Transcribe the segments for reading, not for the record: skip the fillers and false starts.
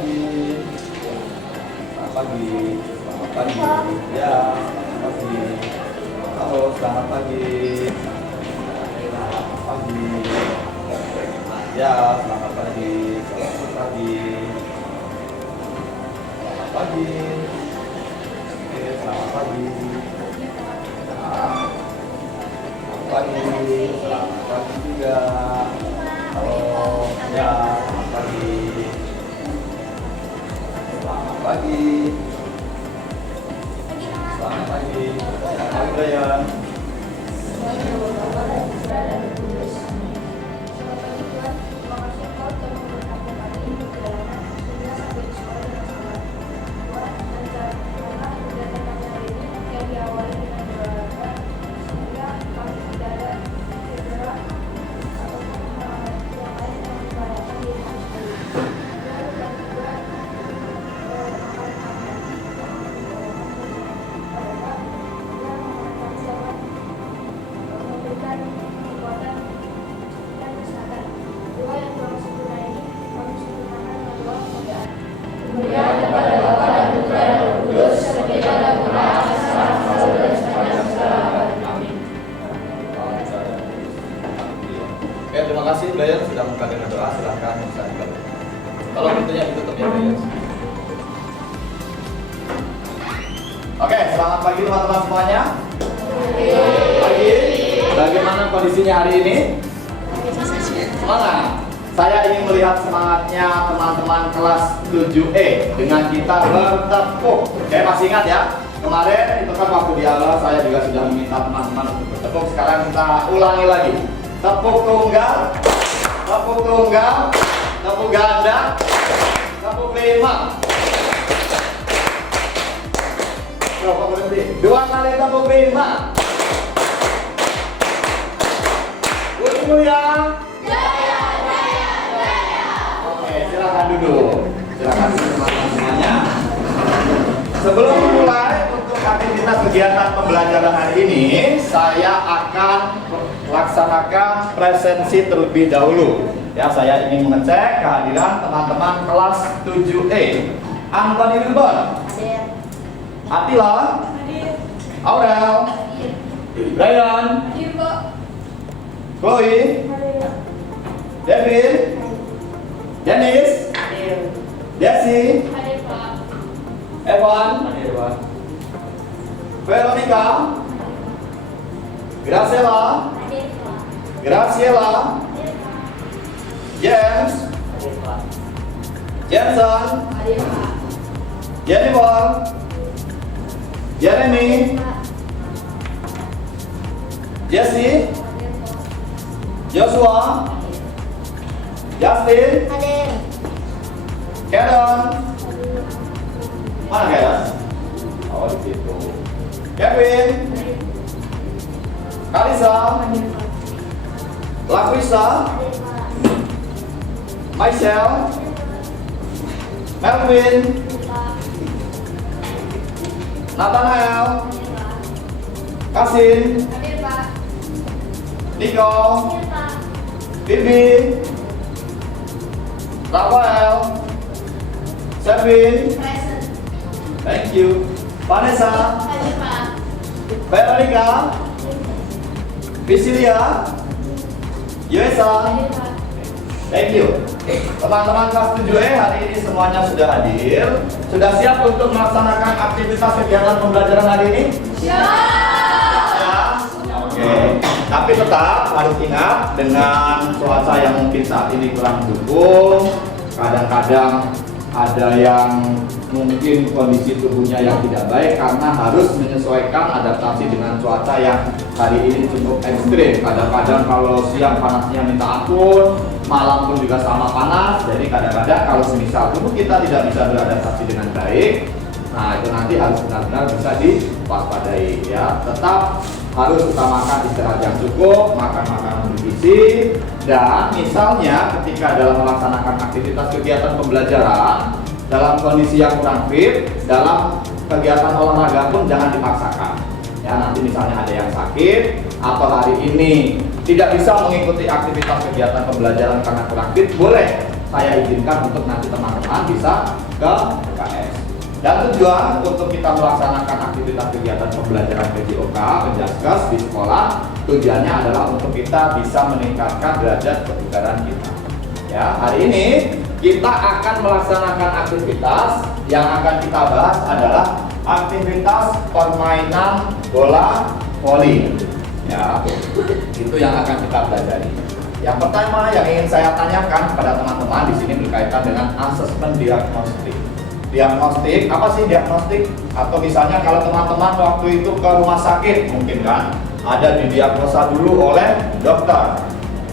pagi. Selamat pagi. Selamat pagi. Ya, selamat pagi. Halo, selamat pagi. Selamat pagi. Ya, selamat pagi. Selamat pagi. Selamat pagi. Oke, selamat pagi. Selamat pagi. Selamat pagi juga. Halo, ya, selamat pagi. Selamat pagi. Selamat pagi. Selamat pagi, Brian. Oke, terima kasih Brian sudah membuka dengan doa. Silahkan bisa dibantu. Kalau pintunya ditutup ya Brian. Oke, selamat pagi teman-teman semuanya. Pagi. Bagaimana kondisinya hari ini? Semangat. Saya ingin melihat semangatnya teman-teman kelas 7E dengan kita bertepuk. Oke, masih ingat ya? Kemarin itu kan waktu di awal saya juga sudah meminta teman-teman untuk bertepuk. Sekarang kita ulangi lagi. Tepuk tunggal, tepuk tunggal, tepuk ganda, tepuk lima. Coba berhenti. 2 kali tepuk lima. Uji mulia. Jaya, jaya, jaya. Oke, silakan duduk. Silakan duduk teman-teman semuanya. Sebelum memulai untuk aktivitas kegiatan pembelajaran hari ini, saya akan laksanakan presensi terlebih dahulu. Ya, saya ingin mengecek kehadiran teman-teman kelas 7E. Anthony Wilbon. Hadir. Atila. Hadir. Aurel. Hadir. Brian. Hadir, Pak. Chloe. Hadir. Devin. Dennis. Hadir. Desi. Hadir, Pak. Evan. Hadir, Pak. Veronica. Graciela. Graciela. James. Jensen. Jennifer. Jeremy. Jesse. Joshua. Justin. Karen. Mana Karen? Oh, di situ. Kevin. Kalisa. Lakrisa. Michelle. Melvin. Nathanael. Kasin. Nicole. Bibi. Rafael. Sevin. Thank you. Vanessa. Veronica. Visilia. Yesa. Thank you. Teman-teman kelas 7E hari ini semuanya sudah hadir. Sudah siap untuk melaksanakan aktivitas kegiatan pembelajaran hari ini? Siap. Ya. Oke. Tapi tetap harus ingat dengan cuaca yang mungkin saat ini kurang mendukung. Kadang-kadang ada yang mungkin kondisi tubuhnya yang tidak baik karena harus menyesuaikan adaptasi dengan cuaca yang hari ini cukup ekstrim. Kadang-kadang kalau siang panasnya minta ampun, malam pun juga sama panas. Jadi kadang-kadang kalau semisal tubuh kita tidak bisa beradaptasi dengan baik, nah itu nanti harus benar-benar bisa diwaspadai ya. Tetap harus utamakan istirahat yang cukup, makan makanan bergizi, dan misalnya ketika dalam melaksanakan aktivitas kegiatan pembelajaran dalam kondisi yang kurang fit, dalam kegiatan olahraga pun jangan dipaksakan. Ya, nanti misalnya ada yang sakit atau hari ini tidak bisa mengikuti aktivitas kegiatan pembelajaran karena kurang fit, boleh saya izinkan untuk nanti teman-teman bisa ke UKS. Dan tujuan untuk kita melaksanakan aktivitas kegiatan pembelajaran PJOK, Penjaskes di sekolah, tujuannya adalah untuk kita bisa meningkatkan derajat kebugaran kita. Ya, hari ini kita akan melaksanakan aktivitas yang akan kita bahas adalah aktivitas permainan bola voli. Ya, itu yang akan kita pelajari. Yang pertama yang ingin saya tanyakan kepada teman-teman di sini berkaitan dengan asesmen diagnostik. Diagnostik, apa sih diagnostik? Atau misalnya kalau teman-teman waktu itu ke rumah sakit, mungkin kan ada didiagnosa dulu oleh dokter.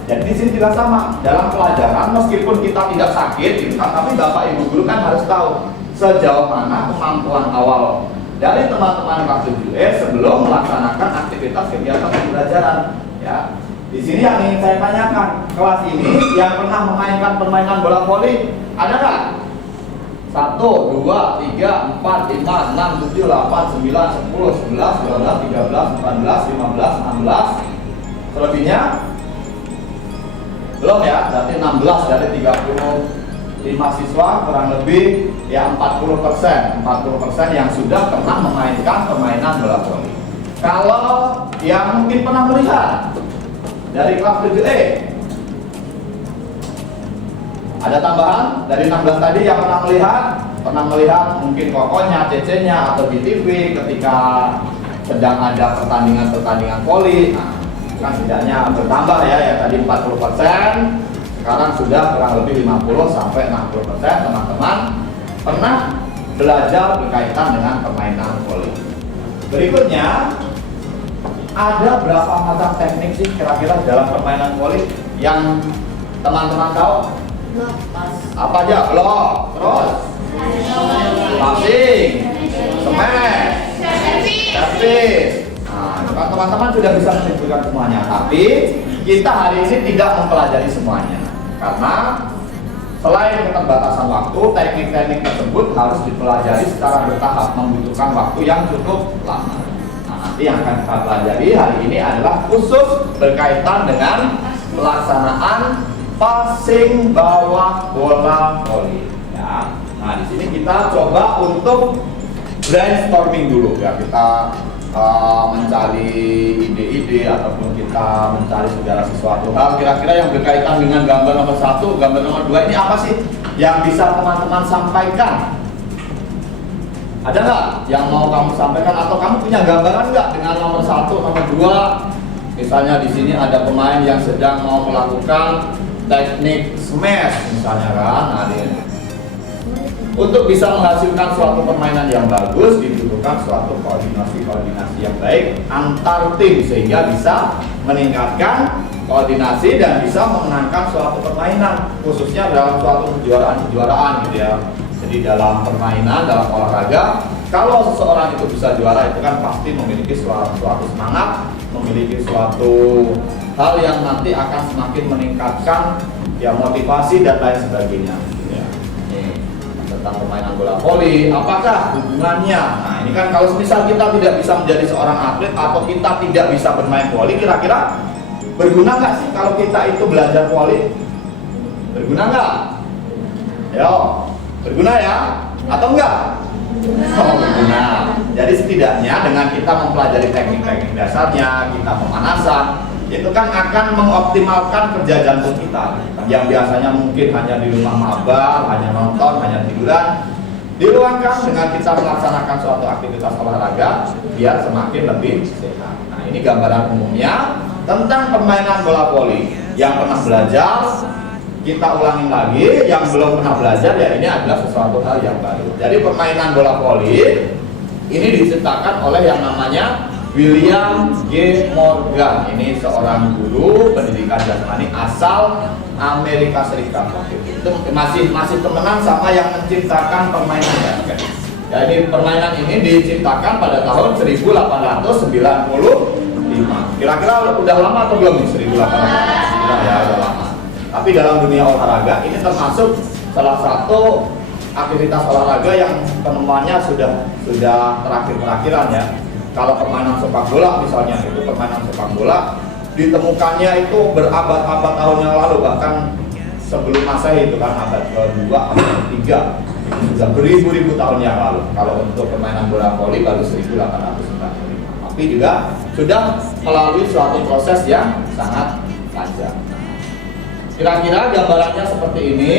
Jadi di sini tidak sama. Dalam pelajaran meskipun kita tidak sakit, gitu kan, tapi Bapak Ibu guru kan harus tahu sejauh mana kemampuan awal dari teman-teman kelas 7E sebelum melaksanakan aktivitas kegiatan pembelajaran. Ya, di sini yang ingin saya tanyakan, kelas ini yang pernah memainkan permainan bola voli ada nggak? 1, 2, 3, 4, 5, 6, 7, 8, 9, 10, 11, 12, 13, 14, 15, 16. Selebihnya? Belum ya, berarti 16 dari 35 siswa kurang lebih ya 40% yang sudah pernah memainkan permainan bola voli. Kalau yang mungkin pernah melihat dari kelas 7E, ada tambahan dari 16 tadi yang pernah melihat mungkin kokonya, cecenya atau di TV ketika sedang ada pertandingan voli. Nah, kan setidaknya bertambah ya tadi 40%, sekarang sudah kurang lebih 50 sampai 60% teman-teman pernah belajar berkaitan dengan permainan voli. Berikutnya, ada berapa macam teknik sih kira-kira dalam permainan voli yang teman-teman tahu? Apa aja? Block, terus passing, smash, service. Nah, teman-teman sudah bisa menyebutkan semuanya. Tapi kita hari ini tidak mempelajari semuanya karena selain keterbatasan waktu, teknik-teknik tersebut harus dipelajari secara bertahap, membutuhkan waktu yang cukup lama. Nah, nanti yang akan kita pelajari hari ini adalah khusus berkaitan dengan pelaksanaan passing bawah bola voli. Ya. Nah, di sini kita coba untuk brainstorming dulu ya, kita mencari ide-ide ataupun kita mencari segala sesuatu hal kira-kira yang berkaitan dengan gambar nomor 1, gambar nomor 2 ini apa sih yang bisa teman-teman sampaikan? Ada nggak yang mau kamu sampaikan atau kamu punya gambaran nggak dengan nomor 1, nomor 2? Misalnya di sini ada pemain yang sedang mau melakukan teknik smash misalnya kan. Nah, untuk bisa menghasilkan suatu permainan yang bagus dibutuhkan suatu koordinasi yang baik antar tim sehingga bisa meningkatkan koordinasi dan bisa memenangkan suatu permainan khususnya dalam suatu kejuaraan gitu ya. Jadi dalam permainan, dalam olahraga, kalau seseorang itu bisa juara itu kan pasti memiliki suatu semangat, memiliki suatu hal yang nanti akan semakin meningkatkan ya motivasi dan lain sebagainya. Ya. Ini tentang permainan bola voli, apakah hubungannya? Nah, ini kan kalau misal kita tidak bisa menjadi seorang atlet atau kita tidak bisa bermain voli, kira-kira berguna nggak sih kalau kita itu belajar voli? Berguna nggak? Yo, berguna ya? Atau enggak? Oh, berguna. Jadi setidaknya dengan kita mempelajari teknik-teknik dasarnya, kita pemanasan, itu kan akan mengoptimalkan kerja jantung kita yang biasanya mungkin hanya di rumah mabar, hanya nonton, hanya tiduran, diluangkan dengan kita melaksanakan suatu aktivitas olahraga biar semakin lebih sehat. Nah, ini gambaran umumnya tentang permainan bola voli. Yang pernah belajar kita ulangin lagi, yang belum pernah belajar ya ini adalah sesuatu hal yang baru. Jadi permainan bola voli ini diciptakan oleh yang namanya William G. Morgan. Ini seorang guru pendidikan jasmani asal Amerika Serikat. Itu masih temenan sama yang menciptakan permainan basket. Jadi permainan ini diciptakan pada tahun 1895. Kira-kira udah lama atau belum nih 1895? Ya, udah lama. Tapi dalam dunia olahraga ini termasuk salah satu aktivitas olahraga yang penemuannya sudah terakhir-terakhiran ya. Kalau permainan sepak bola misalnya, itu permainan sepak bola ditemukannya itu berabad-abad tahun yang lalu, bahkan sebelum Masehi, itu kan abad ke-2, abad ke-3, itu sudah beribu-ribu tahun yang lalu. Kalau untuk permainan bola voli baru 1845, tapi juga sudah melalui suatu proses yang sangat panjang. Kira-kira gambarannya seperti ini.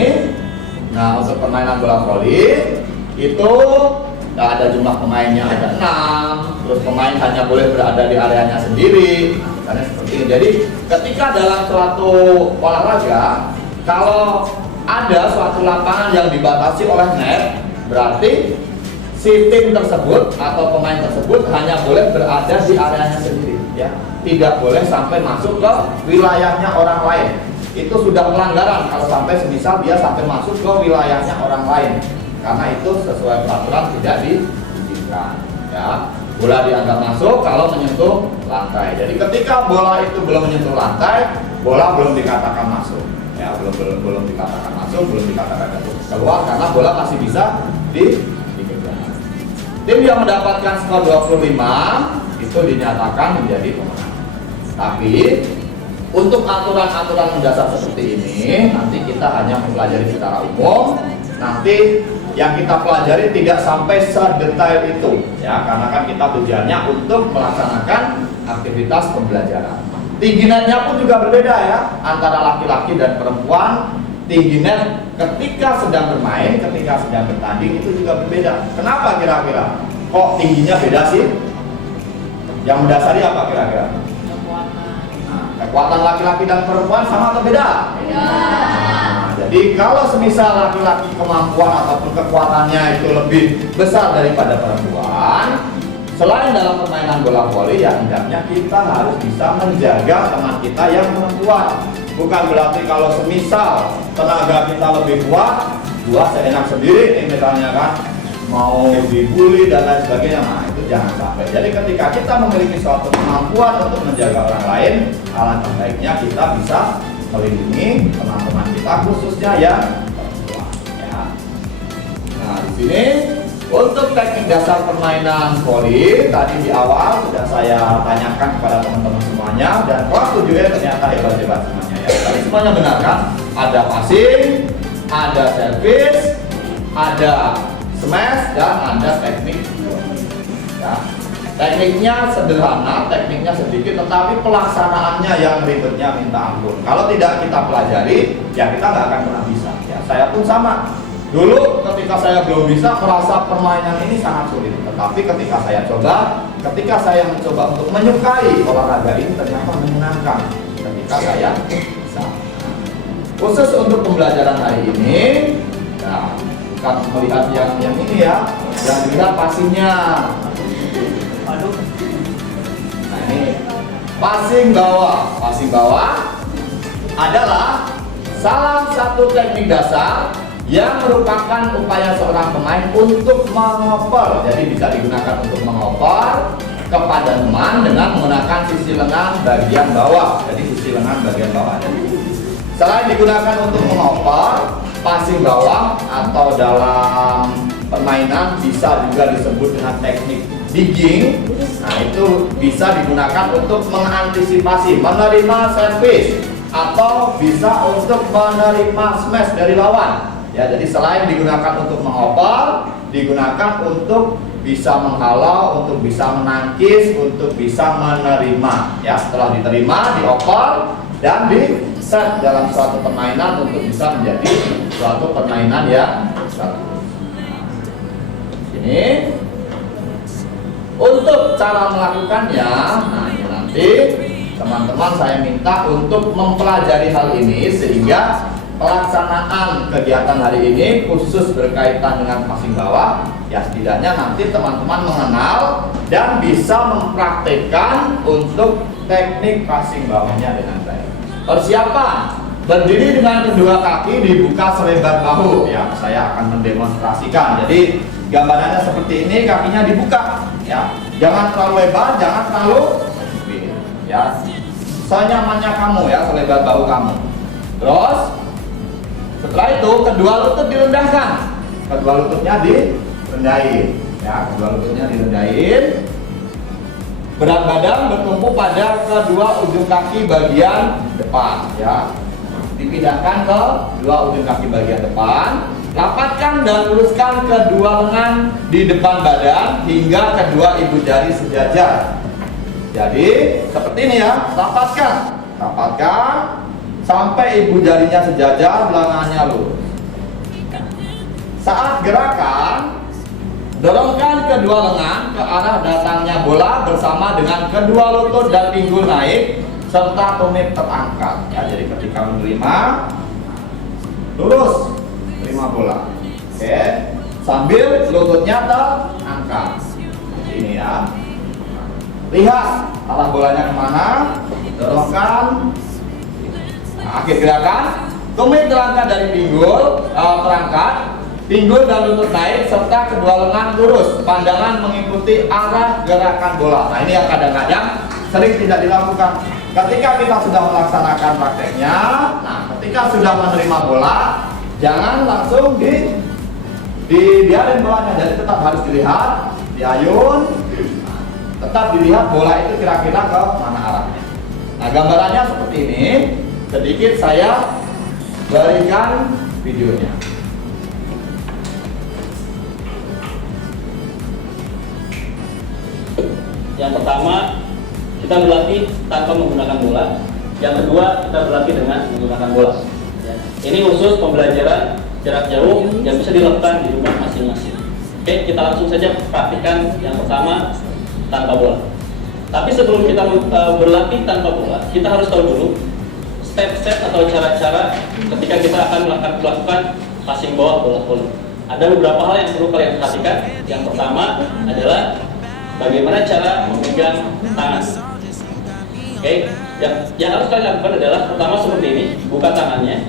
Nah, untuk permainan bola voli itu ada jumlah pemainnya ada 6, terus pemain hanya boleh berada di areanya sendiri, misalnya seperti ini. Jadi ketika dalam suatu olahraga, kalau ada suatu lapangan yang dibatasi oleh net, berarti si tim tersebut atau pemain tersebut hanya boleh berada di areanya sendiri, ya, tidak boleh sampai masuk ke wilayahnya orang lain. Itu sudah pelanggaran kalau sampai semisal dia sampai masuk ke wilayahnya orang lain, karena itu sesuai peraturan tidak diizinkan, ya. Bola dianggap masuk kalau menyentuh lantai. Jadi ketika bola itu belum menyentuh lantai, bola belum dikatakan masuk, ya, belum dikatakan masuk, belum dikatakan keluar, karena bola masih bisa dikejar. Tim yang mendapatkan skor 25 itu dinyatakan menjadi pemenang. Tapi untuk aturan-aturan mendasar seperti ini nanti kita hanya mempelajari secara umum. Nanti yang kita pelajari tidak sampai sedetail itu, ya, karena kan kita tujuannya untuk melaksanakan aktivitas pembelajaran. Tinggi netnya pun juga berbeda, ya, antara laki-laki dan perempuan. Tinggi net ketika sedang bermain, ketika sedang bertanding itu juga berbeda. Kenapa kira-kira? Kok tingginya beda sih? Yang mendasari apa kira-kira? Kekuatan laki-laki dan perempuan sama atau beda? Nah, jadi kalau semisal laki-laki kemampuan ataupun kekuatannya itu lebih besar daripada perempuan, selain dalam permainan bola voli, ya hendaknya kita harus bisa menjaga teman kita yang perempuan. Bukan berarti kalau semisal tenaga kita lebih kuat, dua seenak sendiri nih misalnya kan, mau dibully dan lain sebagainya. Nah, itu jangan sampai. Jadi ketika kita memiliki suatu kemampuan untuk menjaga orang lain, alangkah baiknya kita bisa melindungi teman-teman kita, khususnya yang perempuan, ya. Nah, di sini untuk teknik dasar permainan voli tadi di awal sudah saya tanyakan kepada teman-teman semuanya, dan kelas 7 ternyata hebat-hebat semuanya, ya. Tadi semuanya benar kan? Ada passing, ada service, ada smash, dan ada teknik, ya. Tekniknya sederhana, tekniknya sedikit, tetapi pelaksanaannya yang ribetnya minta ampun. Kalau tidak kita pelajari, ya kita nggak akan pernah bisa, ya. Saya pun sama. Dulu ketika saya belum bisa, merasa permainan ini sangat sulit. Tetapi ketika saya mencoba untuk menyukai olahraga ini, ternyata menyenangkan ketika saya bisa. Khusus untuk pembelajaran hari ini, nah, bukan melihat yang ini, ya, yang dilihat passingnya. Nah, ini passing bawah adalah salah satu teknik dasar yang merupakan upaya seorang pemain untuk mengoper. Jadi bisa digunakan untuk mengoper kepada teman dengan menggunakan sisi lengan bagian bawah. Jadi sisi lengan bagian bawah. Selain digunakan untuk mengoper, passing bawah atau dalam permainan bisa juga disebut dengan teknik digging. Nah, itu bisa digunakan untuk mengantisipasi, menerima servis, atau bisa untuk menerima smash dari lawan. Ya, jadi selain digunakan untuk mengoper, digunakan untuk bisa menghalau, untuk bisa menangkis, untuk bisa menerima. Ya, setelah diterima, dioper dan di set dalam suatu permainan untuk bisa menjadi suatu permainan yang bagus. Ini untuk cara melakukannya. Nah, ini nanti teman-teman saya minta untuk mempelajari hal ini sehingga pelaksanaan kegiatan hari ini khusus berkaitan dengan passing bawah, ya setidaknya nanti teman-teman mengenal dan bisa mempraktekkan untuk teknik passing bawahnya dengan baik. Persiapan berdiri dengan kedua kaki dibuka selebar bahu, ya saya akan mendemonstrasikan. Jadi gambarannya seperti ini, kakinya dibuka, ya jangan terlalu lebar, jangan terlalu sempit, ya senyamannya kamu, ya selebar bahu kamu. Terus setelah itu kedua lutut direndahkan, kedua lututnya direndahin, ya kedua lututnya direndahin. Berat badan bertumpu pada kedua ujung kaki bagian depan, ya. dipindahkan ke dua ujung kaki bagian depan. Rapatkan dan luruskan kedua lengan di depan badan hingga kedua ibu jari sejajar. Jadi seperti ini ya, rapatkan sampai ibu jarinya sejajar, lengannya lurus. Saat gerakan, dorongkan kedua lengan ke arah datangnya bola bersama dengan kedua lutut dan pinggul naik serta tumit terangkat. Ya, jadi ketika menerima, lurus, terima bola. Oke, sambil lututnya terangkat. Ini ya. Lihat arah bolanya kemana, dorongkan. Nah, akhir gerakan, tumit terangkat dari pinggul, terangkat. Pinggul dan lutut naik serta kedua lengan lurus. Pandangan mengikuti arah gerakan bola. Nah, ini yang kadang-kadang sering tidak dilakukan. Ketika kita sudah melaksanakan prakteknya, nah ketika sudah menerima bola, jangan langsung dibiarin bolanya. Jadi tetap harus dilihat, diayun, tetap dilihat bola itu kira-kira ke mana arahnya. Nah, gambarannya seperti ini. Sedikit saya berikan videonya. Yang pertama, kita berlatih tanpa menggunakan bola. Yang kedua, kita berlatih dengan menggunakan bola. Ya. Ini khusus pembelajaran jarak jauh yang bisa dilakukan di rumah masing-masing. Oke, kita langsung saja praktikkan yang pertama tanpa bola. Tapi sebelum kita berlatih tanpa bola, kita harus tahu dulu step-step atau cara-cara ketika kita akan melakukan passing bawah bola voli. Ada beberapa hal yang perlu kalian perhatikan. Yang pertama adalah bagaimana cara memegang tangan. Oke, yang harus kalian lakukan adalah pertama seperti ini, buka tangannya.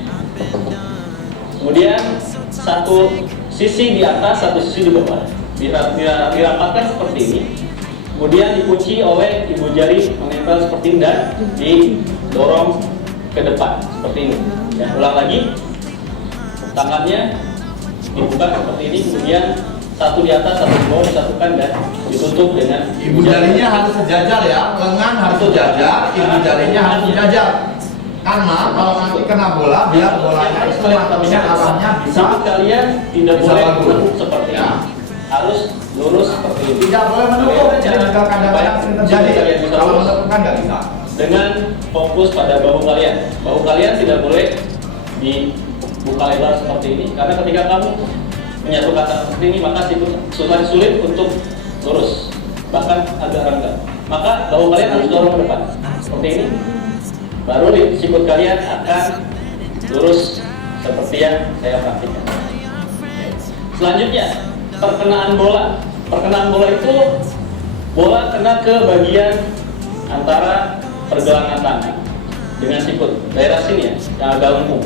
Kemudian satu sisi di atas, satu sisi di bawah. Dirapatkan seperti ini. Kemudian dikunci oleh ibu jari menempel seperti ini dan didorong ke depan seperti ini. Ya, ulang lagi. Tangannya dibuka seperti ini, kemudian satu di atas, satu di bawah disatukan dan ditutup dengan ibu jarinya harus sejajar ya, lengan harus sejajar, ibu jarinya harus sejajar. Karena kalau nanti kena bola, biar bolanya itu arahnya bisa. Kalian tidak boleh menekuk seperti ini, harus lurus seperti ini. Tidak boleh menekuk, jadi juga kadang-kadang sering terjadi. Kalau menekuk kan nggak bisa. Dengan fokus pada bahu kalian, bahu kalian tidak boleh dibuka lebar seperti ini, karena ketika kamu menyatukan tangan seperti ini, maka sulit untuk lurus, bahkan agak renggang. Maka bahu kalian harus dorong ke depan seperti ini, baru sikut kalian akan lurus seperti yang saya praktikkan. Selanjutnya, perkenaan bola. Perkenaan bola itu bola kena ke bagian antara pergelangan tangan dengan sikut, daerah sini ya, yang agak lengkung,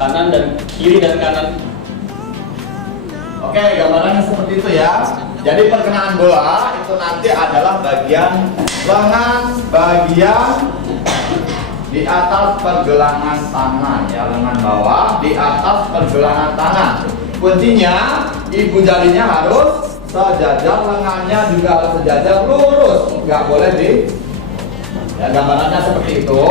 kanan dan kiri dan kanan. Oke, gambarannya seperti itu ya. Jadi perkenaan bola itu nanti adalah bagian lengan, bagian di atas pergelangan tangan ya, lengan bawah di atas pergelangan tangan. Kuncinya ibu jarinya harus sejajar, lengannya juga harus sejajar, lurus, nggak boleh ya, gambarannya seperti itu.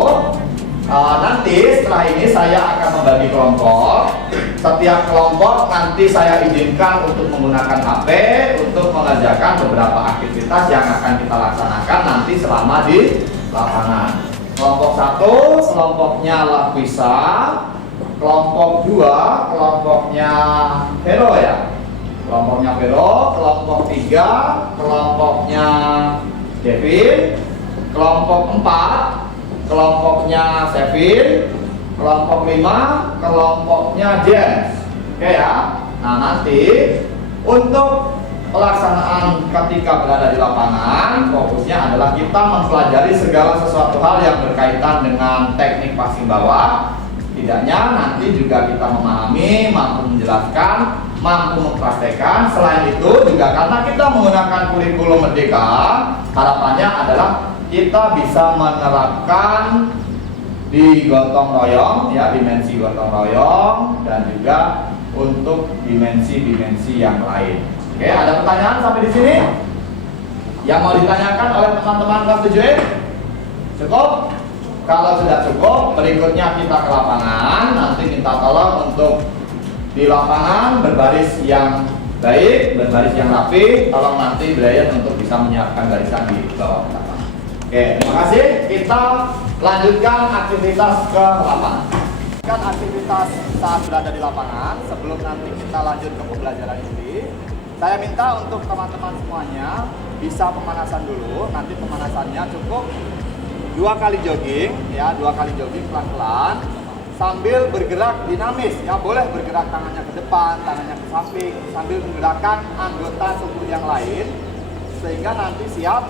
Nanti setelah ini saya akan membagi kelompok. Setiap kelompok nanti saya izinkan untuk menggunakan HP untuk mengerjakan beberapa aktivitas yang akan kita laksanakan nanti selama di lapangan. Kelompok 1 kelompoknya Lakvisa, kelompok 2 kelompoknya Vero ya, kelompoknya Vero, kelompok 3 kelompoknya Devin, kelompok 4 kelompoknya Sevin, kelompok 5 kelompoknya James. Oke ya. Nah, nanti untuk pelaksanaan ketika berada di lapangan, fokusnya adalah kita mempelajari segala sesuatu hal yang berkaitan dengan teknik passing bawah. Tidaknya nanti juga kita memahami, mampu menjelaskan, mampu mempraktekkan. Selain itu juga karena kita menggunakan kurikulum Merdeka, harapannya adalah kita bisa menerapkan di gotong royong ya, dimensi gotong royong, dan juga untuk dimensi-dimensi yang lain. Oke, ada pertanyaan sampai di sini yang mau ditanyakan oleh teman-teman kelas 7? Cukup? Kalau sudah cukup, berikutnya kita ke lapangan. Nanti minta tolong untuk di lapangan berbaris yang baik, berbaris yang rapi. Tolong nanti Brian untuk bisa menyiapkan barisan di bawah lapangan. Oke, terima kasih. Kita lanjutkan aktivitas ke lapangan. Kan aktivitas saat berada di lapangan. Sebelum nanti kita lanjut ke pembelajaran ini, saya minta untuk teman-teman semuanya bisa pemanasan dulu. Nanti pemanasannya cukup 2 kali jogging, ya 2 kali jogging pelan-pelan sambil bergerak dinamis, ya boleh bergerak tangannya ke depan, tangannya ke samping sambil menggerakkan anggota tubuh yang lain sehingga nanti siap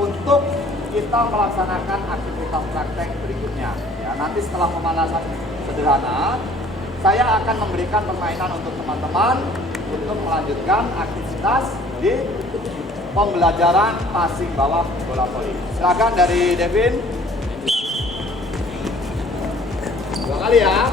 untuk kita melaksanakan aktivitas praktek berikutnya. Ya nanti setelah pemanasan sederhana, saya akan memberikan permainan untuk teman-teman untuk melanjutkan aktivitas di pembelajaran passing bawah bola voli. Silakan dari Devin. 2 kali ya.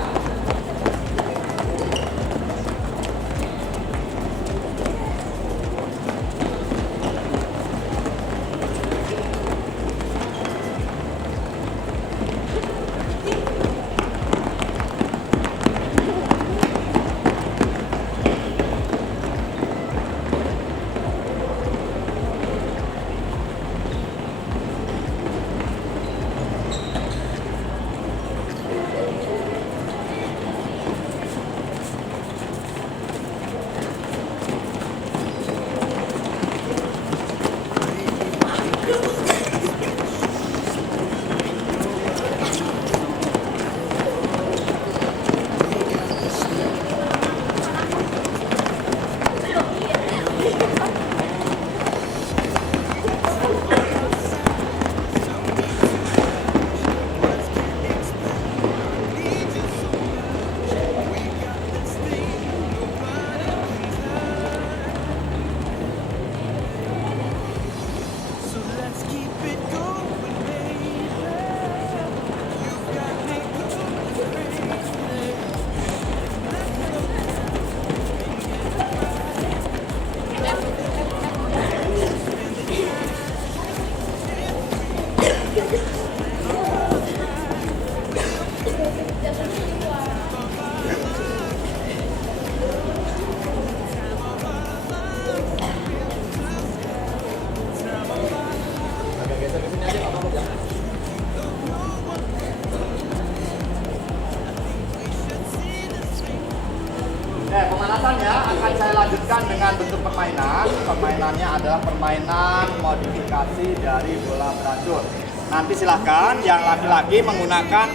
Pemanasannya akan saya lanjutkan dengan bentuk permainan. Permainannya adalah permainan modifikasi dari bola beracun. Nanti silahkan yang laki-laki menggunakan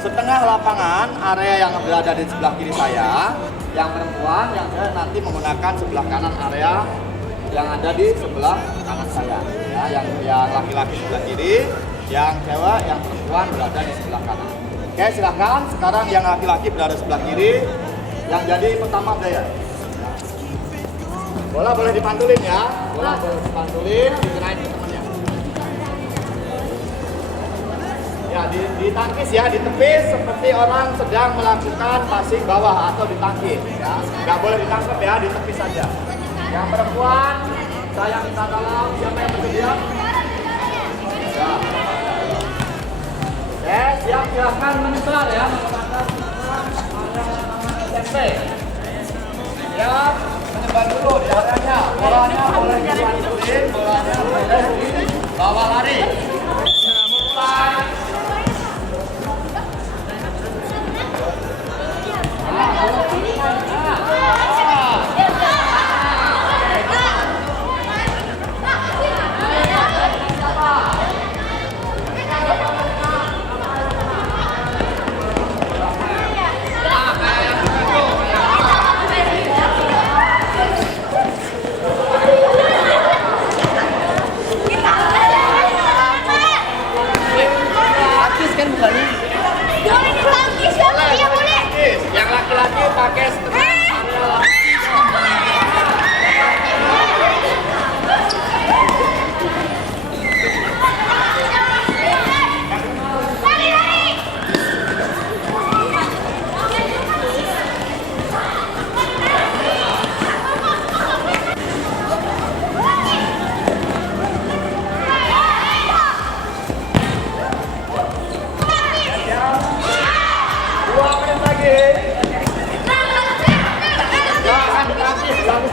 setengah lapangan area yang berada di sebelah kiri saya. Yang perempuan yang saya nanti menggunakan sebelah kanan area yang ada di sebelah kanan saya. Ya, yang laki-laki sebelah kiri, yang cewek, yang perempuan berada di sebelah kanan. Oke, silahkan. Sekarang yang laki-laki berada sebelah kiri. Yang jadi pertama Brian. Bola boleh dipantulin ya. Bola boleh dipantulin, dikenain ke temannya. Ya, ditangkis ya, ditepis seperti orang sedang melakukan passing bawah atau ditangkis ya. Nggak boleh ditangkap ya, ditepis saja. Yang perempuan, saya minta tolong siapa yang bersedia? Ya. Siap, silahkan menyebar ya, menggunakan SMP. Ya, menyebar dulu di areanya. Bolanya boleh dipantulin, bolanya boleh dibawa lari. Mulai.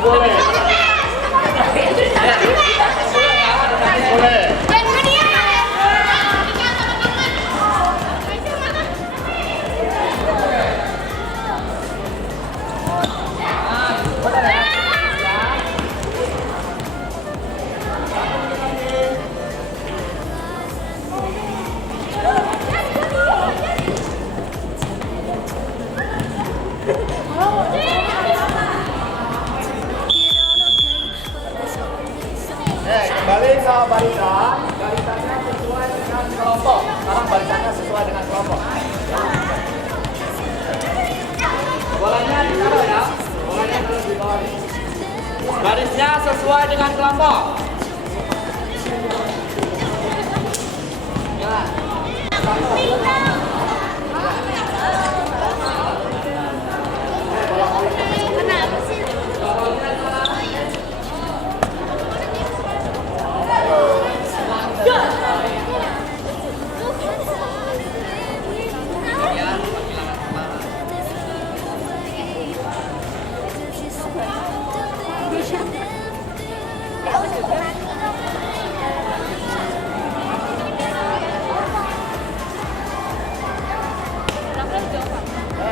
boleh. Boleh. Kembali ke barisan. Barisannya sesuai dengan kelompok. Sekarang barisannya sesuai dengan kelompok. Bolanya ditaruh ya. Bolanya terus di bawah. Barisnya sesuai dengan kelompok. Ya.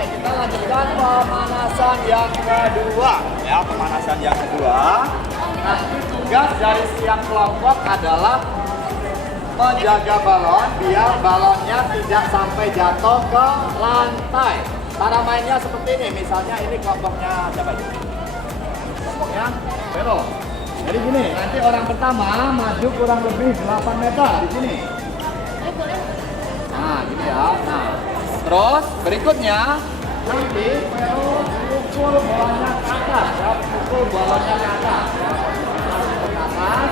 Kita lanjutkan pemanasan yang kedua. Ya, pemanasan yang kedua. Nah, tugas dari setiap kelompok adalah menjaga balon biar balonnya tidak sampai jatuh ke lantai. Cara mainnya seperti ini. Misalnya ini kelompoknya siapa itu? Kelompoknya Vero. Jadi gini, nanti orang pertama maju kurang lebih 8 meter di sini. Nah, gini ya. Nah, terus berikutnya nanti Vero pukul bolanya ke atas, ya, pukul bolanya ke atas, ya, ke atas.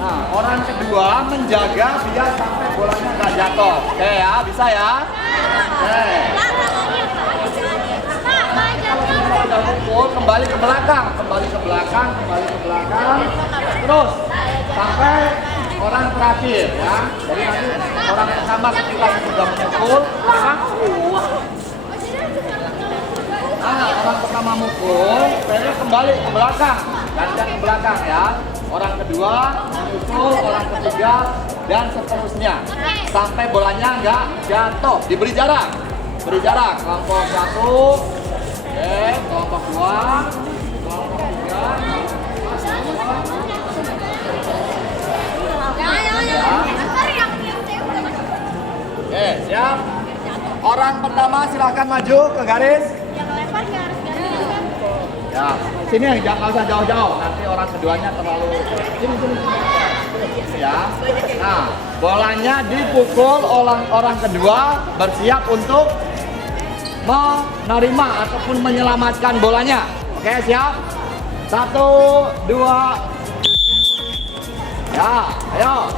Nah, orang kedua menjaga biar sampai bolanya nggak jatuh. Oke ya, bisa ya? Oke. Kalau udah pukul, kembali ke belakang, kembali ke belakang, kembali ke belakang, terus sampai orang terakhir ya. Jadi nanti orang pertama ketika sudah memukul, orang pertama mukul, Vero kembali ke belakang, gantian ke belakang ya. Orang kedua menyusul, orang ketiga, dan seterusnya sampai bolanya nggak jatuh. Diberi jarak, beri jarak. Kelompok 1, kelompok 2, kelompok 3. Oke, siap. Orang pertama silahkan maju ke garis. Ya, sini jangan usah jauh-jauh. Nanti orang keduanya terlalu sini. Ya. Nah, bolanya dipukul oleh orang kedua, bersiap untuk menerima ataupun menyelamatkan bolanya. Oke, siap? 1, 2. Ya, ayo.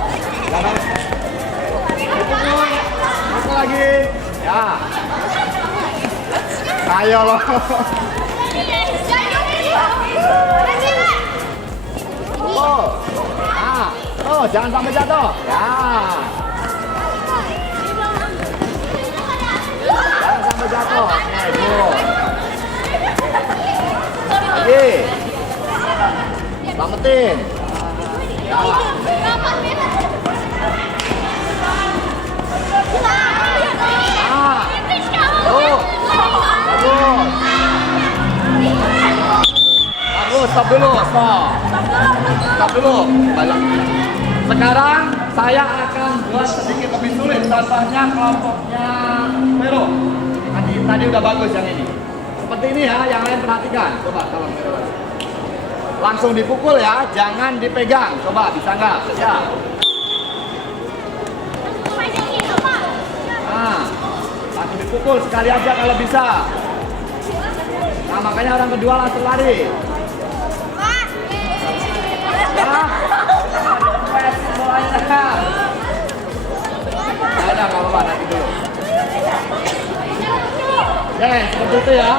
Pukul lagi. Ya. Ayo loh. Jangan sampai jatuh. Ya. Jangan sampai jatuh. Lagi. Selamatin. Ya. Bagus. Stop dulu. Stop dulu. Balik. Sekarang saya akan buat sedikit lebih sulit. Contohnya kelompoknya Vero. Tadi udah bagus yang ini. Seperti ini ya, yang lain perhatikan. Coba tolong Vero. Langsung dipukul ya, jangan dipegang. Coba bisa nggak? Ya. Nah, langsung dipukul sekali aja kalau bisa. Nah, makanya orang kedua langsung lari. Ya. Ya udah, nggak apa-apa, nanti dulu. Oke, seperti itu ya.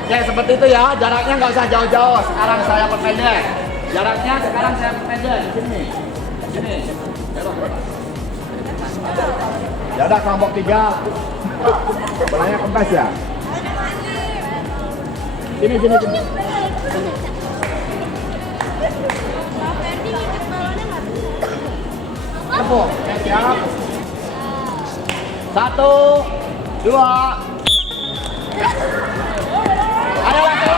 Oke, seperti itu ya. Jaraknya nggak usah jauh-jauh. Sekarang saya perpendek. Jaraknya sekarang saya perpendek di sini. Di sini. Ya udah, kelompok 3. Bolanya kempes ya. Sini. Tepuk. Oke, siap. 1, 2. Ada waktu.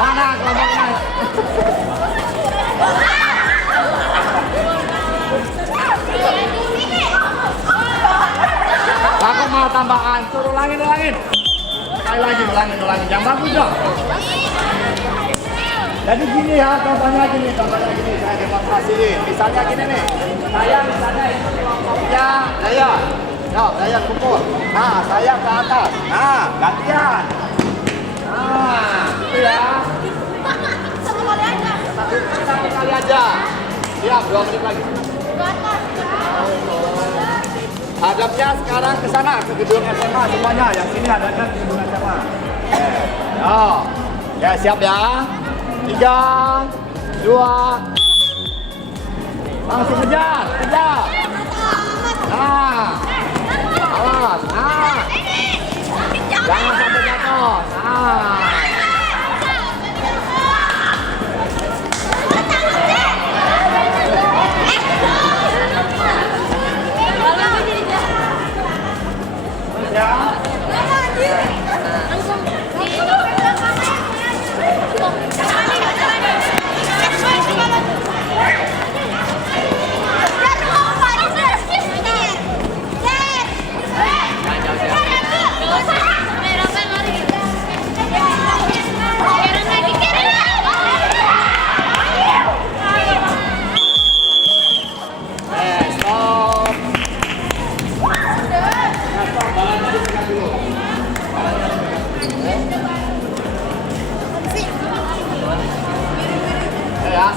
Mana kelompoknya? Aku mau tambahan, suruh ulangin. Sekali lagi, ulangin. Yang bagus dong. Jadi gini ya, contohnya gini, saya demonstrasiin. Misalnya gini nih, saya misalnya itu kelompoknya saya kumpul. Nah, saya ke atas. Nah, gantian. Nah, gitu ya. Satu kali aja. Siap, 2 menit lagi. Hadapnya sekarang ke sana, ke gedung SMA semuanya. Yang sini hadapnya ke gedung SMA. Ya, siap ya. 3, 2. Langsung kejar. Nah, awas. Nah, jangan sampai jatuh. Nah.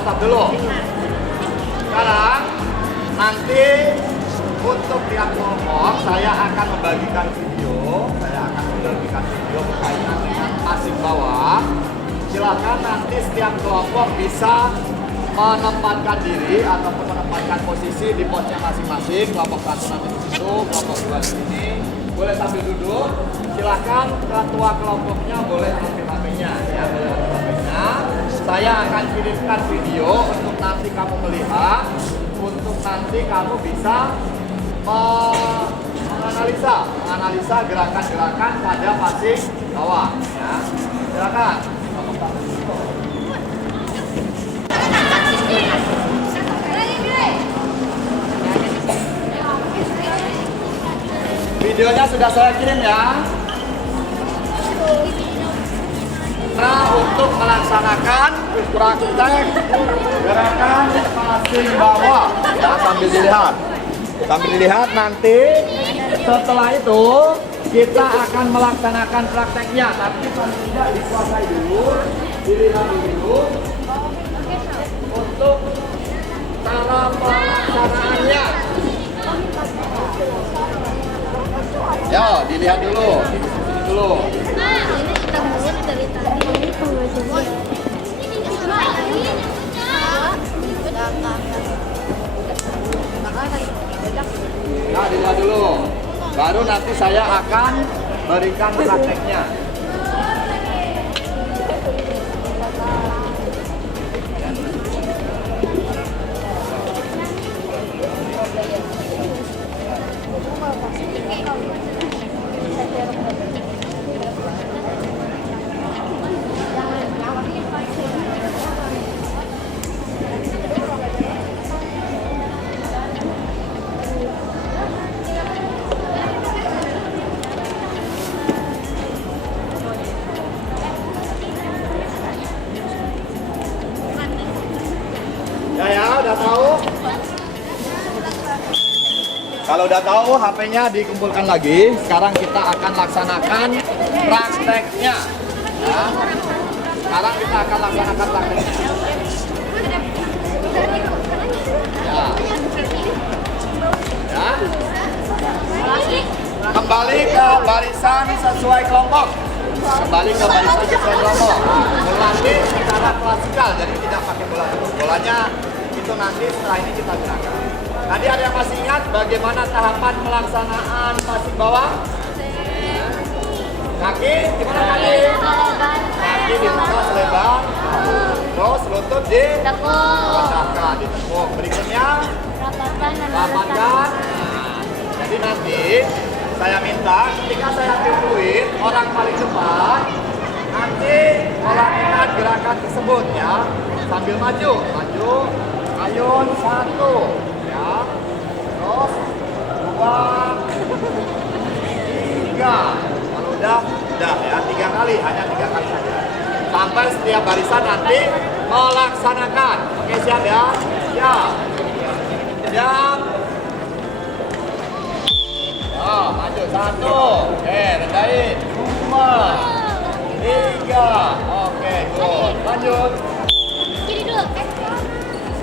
Stop dulu. Sekarang nanti untuk tiap kelompok saya akan membagikan video. Berkaitan dengan passing bawah. Silahkan nanti setiap kelompok bisa menempatkan diri ataupun menempatkan posisi di posnya masing-masing. Kelompok 1 nanti di situ, kelompok 2 di sini. Boleh sambil duduk. Silahkan ketua kelompoknya boleh ambil HP-nya, ya, boleh ambil HP-nya. Saya akan kirimkan video untuk nanti kamu melihat, untuk nanti kamu bisa menganalisa gerakan-gerakan pada passing bawah. Ya. Silakan. Videonya sudah saya kirim ya. Nah, untuk melaksanakan praktek gerakan passing bawah, ya, sambil dilihat nanti setelah itu kita akan melaksanakan prakteknya, tapi paling tidak dikuasai dulu, dilihat dulu untuk cara pelaksanaannya. Ya, dilihat dulu, dulu. Nah, dilihat dulu. Baru nanti saya akan berikan prakteknya. Udah tahu? Kalau udah tahu, HP-nya dikumpulkan lagi. Sekarang kita akan laksanakan prakteknya. Ya. Sekarang kita akan laksanakan prakteknya. Ya. Ya. Kembali ke barisan sesuai kelompok. Berlatih secara klasikal, jadi tidak pakai bola terus. Bolanya itu nanti setelah ini kita gunakan. Tadi ada yang masih ingat bagaimana tahapan pelaksanaan passing bawah? Kaki, gimana kaki? Kaki dibuka selebar. Terus lutut dipecahkan, ditekuk. Berikutnya rapatkan. Nah, jadi nanti saya minta ketika saya tipuin orang paling depan, nanti melakukan gerakan tersebut ya, sambil maju, ayun 1 ya, terus 2, 3. Kalau udah ya 3 kali, hanya 3 kali saja. Sampai setiap barisan nanti melaksanakan. Oke, siap ya? Siap. Oh, maju 1. Oke, rendahin. 2, 3. Oke, good. Lanjut. Kiri dulu.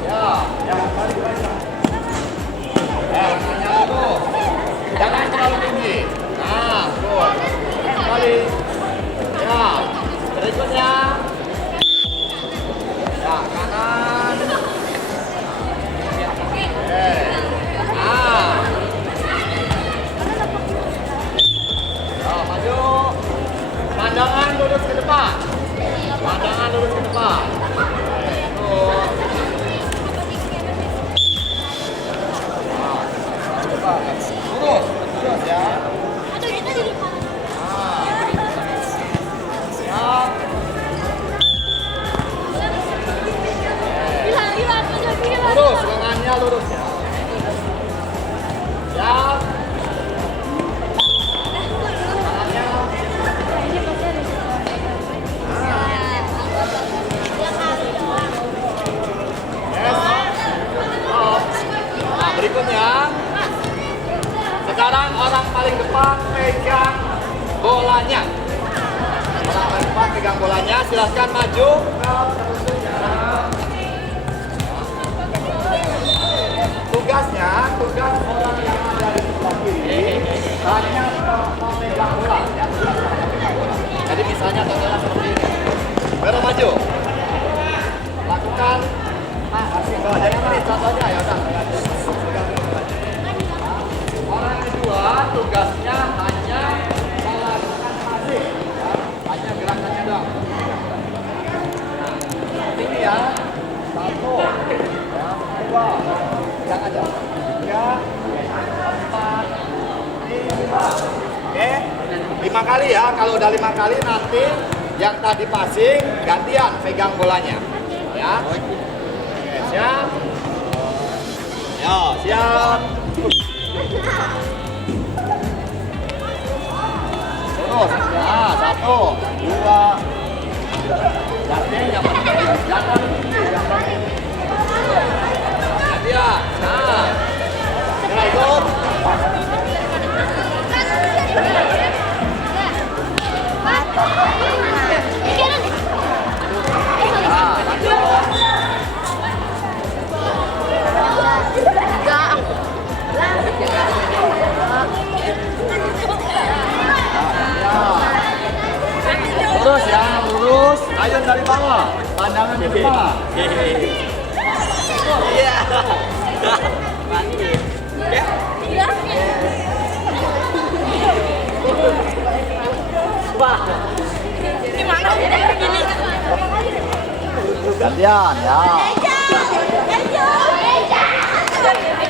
Ya, balik. Langkahnya lurus. Jangan terlalu tinggi. Nah, good. Balik. Ya, berikutnya. Ya, kanan. Oke. Nah. Oh, maju. Pandangan lurus ke depan. Oke, good. Lurus ya. Siap. Lurus, lengannya lurus ya. Siap. Tangannya. Yes. Stop. Nah, berikutnya. Sekarang orang paling depan pegang bolanya. Orang paling depan pegang bolanya, silahkan maju ke musuhnya. Tugas orang yang ada di sebelah kiri hanya memegang bola. Ya. Jadi misalnya contohnya seperti ini. Baru maju. Lakukan. Jadi ini contohnya ya udah. Orang kedua tugasnya hanya melakukan passing, ya. Hanya gerakannya doang. Nah, ini ya 1, ya 2, jangan aja 3, 4, 5. Oke, 5 kali ya. Kalau udah 5 kali nanti yang tadi passing gantian pegang bolanya, ya. Oke, siap. Yo, siap. Terus, nah 1, 2. Gantian jangan gantian. Nah, ya ikut. Nah, lanjut. Lurus ya, lurus. Ayun dari bawah, pandangan ke depan. Iya. Gimana begini? Gantian ya.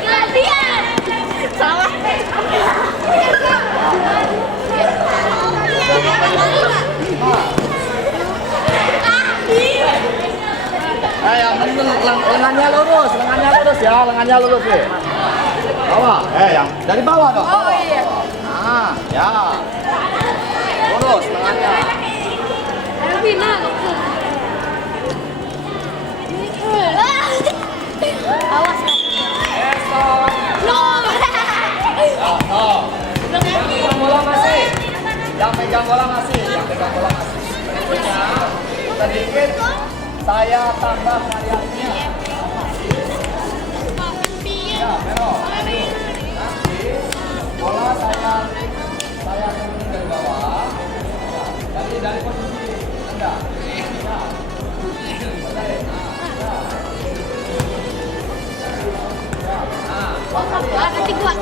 Gantian. Salah. Yang penting lengannya lurus ya, lengannya lurus ya. Bawah, yang dari bawah dong. Oh iya. Nah, ya. Lurus lengannya. Bina. Awas. Stop. No. Stop. Yang pegang bola masih. Berikutnya, sedikit saya tambah variasinya. Ya, belok. Nanti bola saya turunin dari bawah. Dari posisi rendah. Ya. Balik. Nah, dua kali ya. Nanti gua.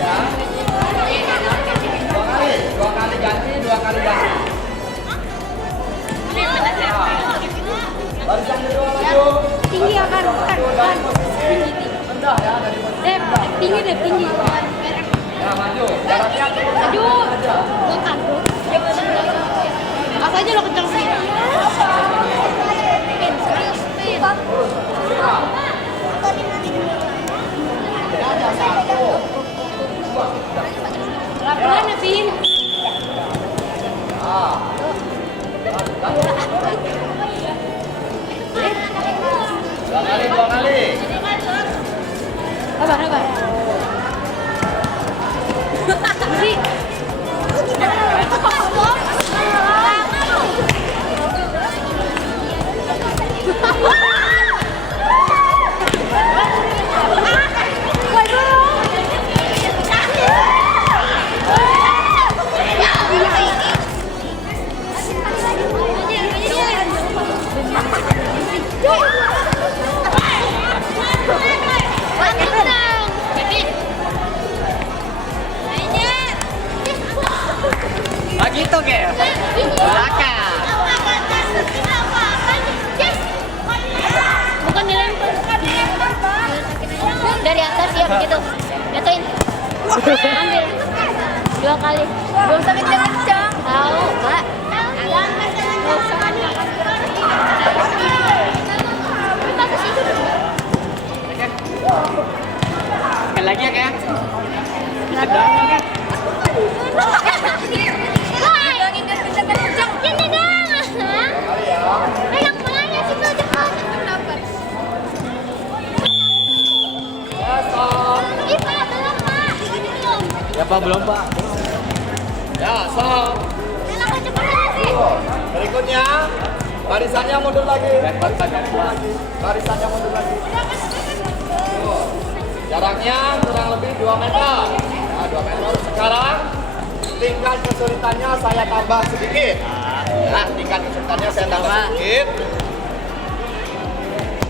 Ya. Tinggi deh, tinggi. Ya, maju. Jaraknya Maju. Belakang, bro. Pas aja lo kencang sih. Spin, sekarang spin. Pelan-pelan ya, Pin. Dua kali. Sabar. Berhenti. Begitu kayak belakang. Bukan dilempar. Dari atas ya begitu. Jatuhin. Ambil. 2 kali. Belum sampai kencang. Tahu, Kak. Sekali lagi ya kayak. Ini dong. Pegang pelanya situ cepat. Ih, Pak, belum, Pak. Belum. Ya Pak belum Pak. Ya, stop. Kenapa cepat sih? Berikutnya, barisannya mundur lagi. Barisannya mundur lagi. Jaraknya kurang lebih 2 meter. Nah, 2 meter. Sekarang tingkat kesulitannya saya tambah sedikit. Nah, tingkat kesulitannya saya tambah sedikit.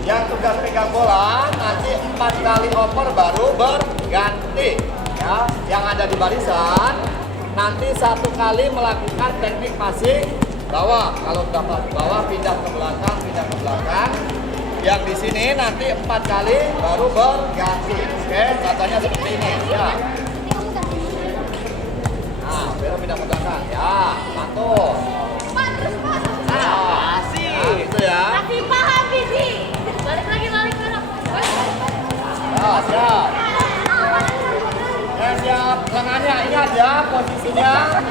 Yang tugas pegang bola nanti 4 kali over baru berganti. Ya, yang ada di barisan nanti 1 kali melakukan teknik passing bawah. Kalau dapat bawah pindah ke belakang, Yang di sini nanti 4 kali baru berganti. Oke, contohnya seperti ini. Ya. Nah, baru pindah ke belakang. Ya, mantul. Nah, gitu ya. Masih paham sih. Balik lagi. Ya, siap. Ya, siap. Lengannya ingat ya posisinya.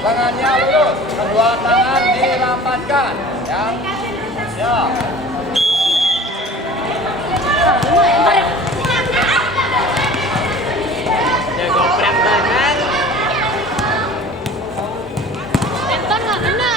Lengannya lurus. Kedua tangan dilambaikan. Ya. Siap. Jago prank banget. Lempar nggak kena.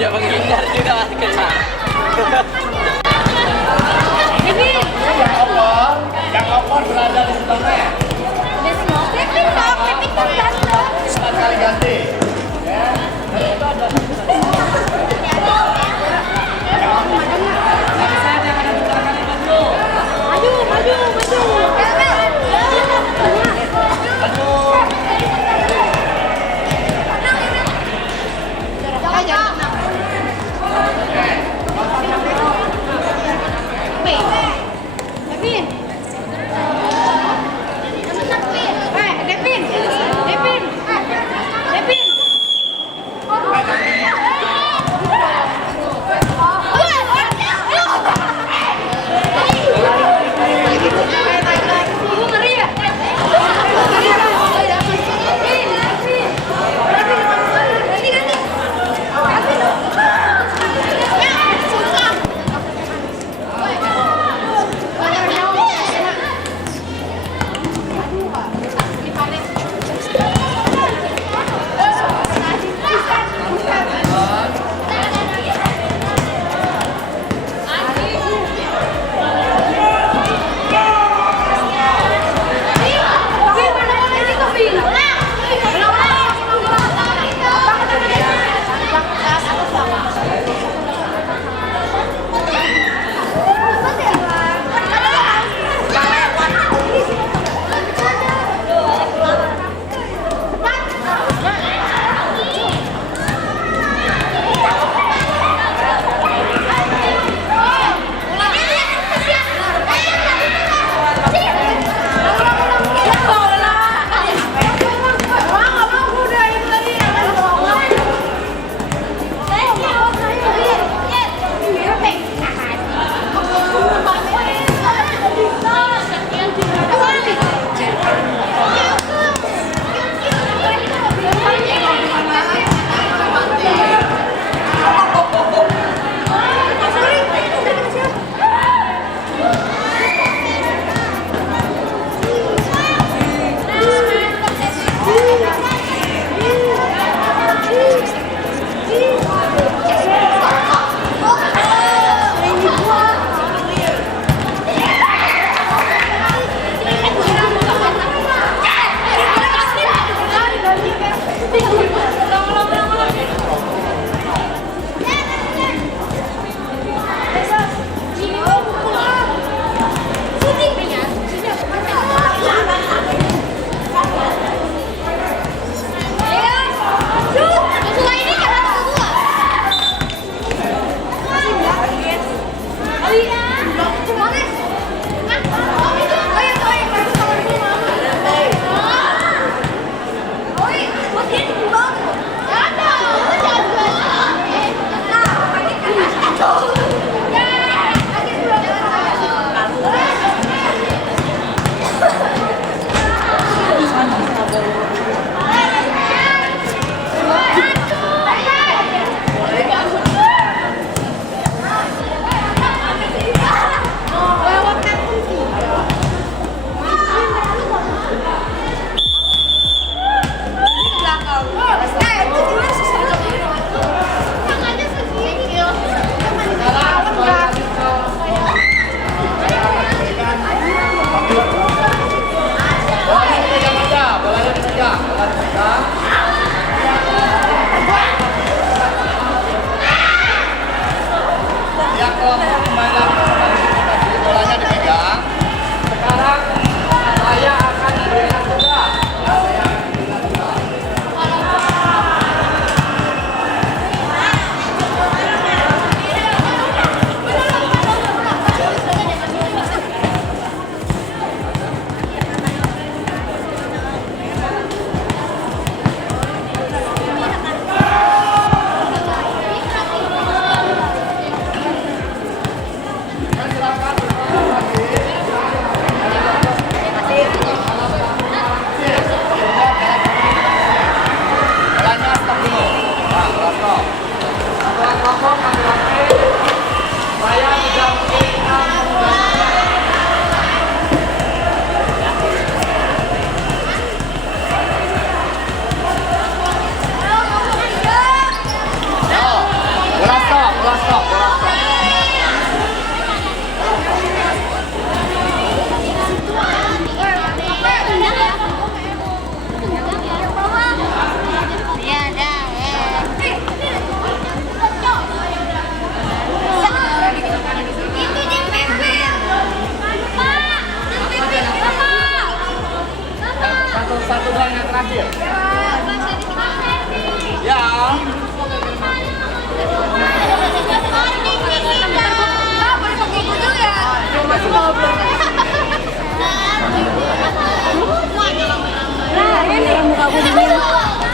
Dia menghindar juga kena. Yang over berada di sebelah net. Empat kali ganti. Ya. Devin. Satu doang yang terakhir. Ya.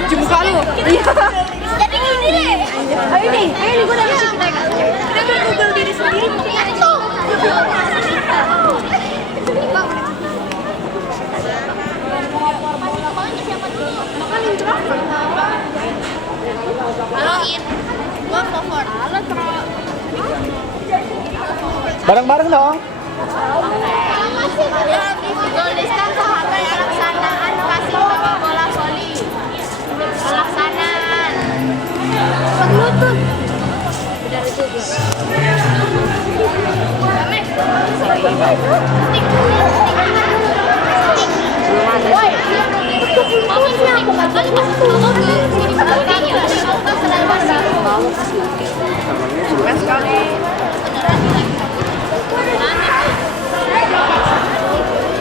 Cuci muka lu. Iya. Jadi gini deh. Ayo nih gue udah masih kita Google diri sendiri. Haloin. Gua forward. Bareng-bareng dong. Tuliskan sahabat pelaksanaan kasih bawa bola voli. Pelaksanaan. Penutut. Benar itu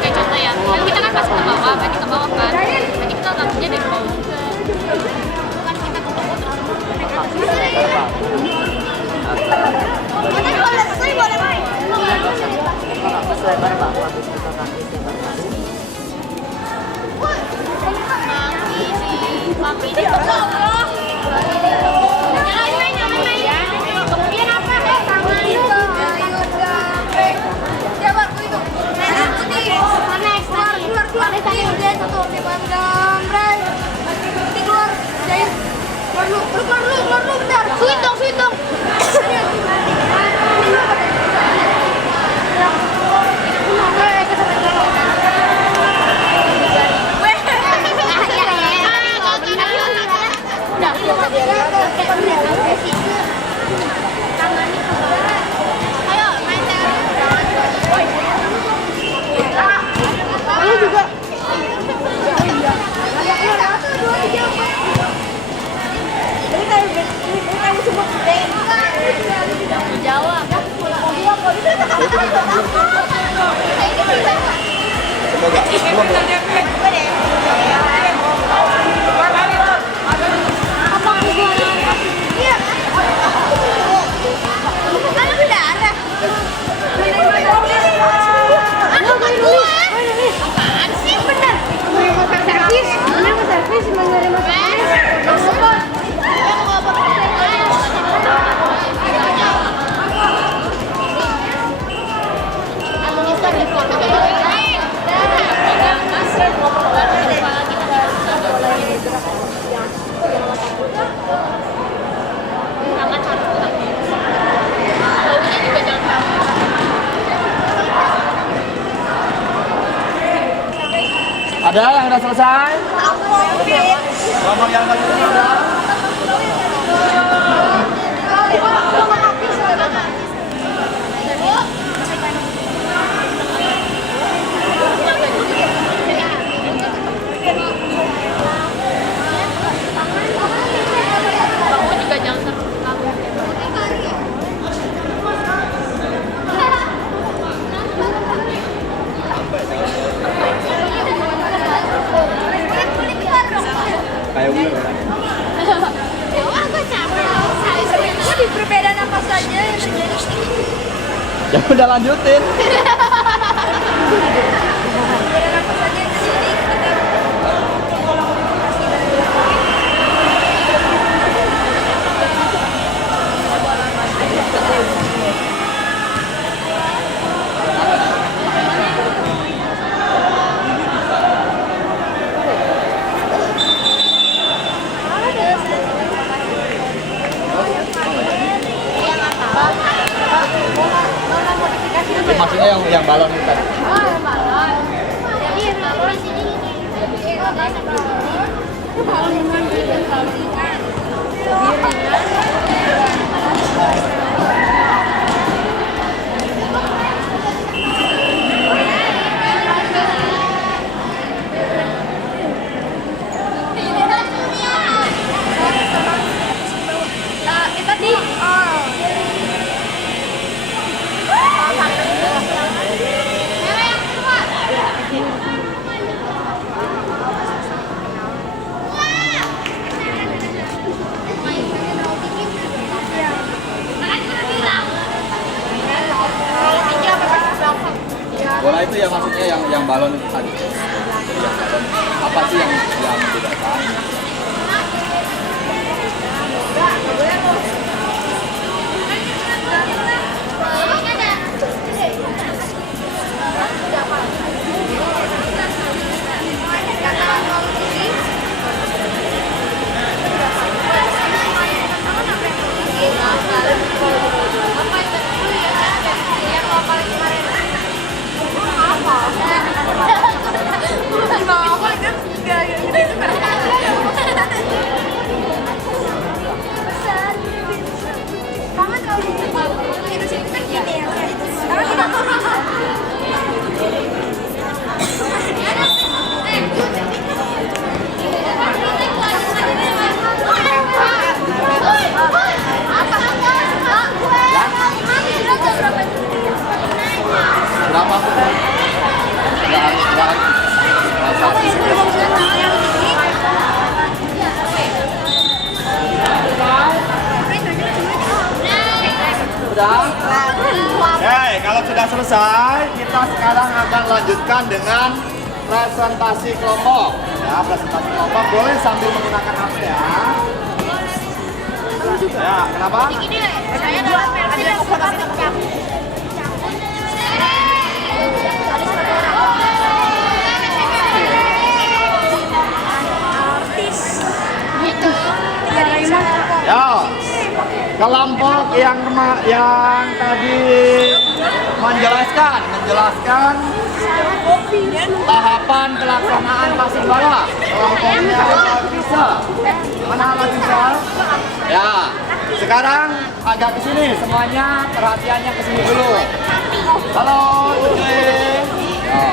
kayak contoh ya, kan kita kan pas ke bawah, berarti ke bawah kan, berarti kita langsungnya dari bawah bukan kita ke bawah terus naik ke atas. Tapi kalau selesai boleh main. Selebar bawah habis kita kaki selebar kaki. Kaki di bawah. Jangan main ya. Kemudian apa? Tangan itu. Siapa itu? Merah putih. Next keluar. Dia satu oke pandang. Keluar. Jahit. Keluar dulu bentar. Sweet dong. Jawa. Semoga. Ada yang udah selesai? Ngomong yang nggak selesai. Kayak ular. Jadi perbedaan apa saja yang terjadi? Ya udah lanjutin. Perbedaan apa saja yang terjadi ketika Maksudnya yang balon itu tadi. Bola itu ya maksudnya yang balon itu tadi. Apa sih yang membedakan? Berapa? Oke, kalau sudah selesai, kita sekarang akan lanjutkan dengan presentasi kelompok. Ya, presentasi kelompok boleh sambil menggunakan HP ya. Ya, kenapa? Ya, kelompok yang tadi menjelaskan tahapan pelaksanaan passing bola. Kelompoknya bisa. Mana bisa? Ya, sekarang agak ke sini semuanya, perhatiannya ke sini dulu. Halo, oke. Ya.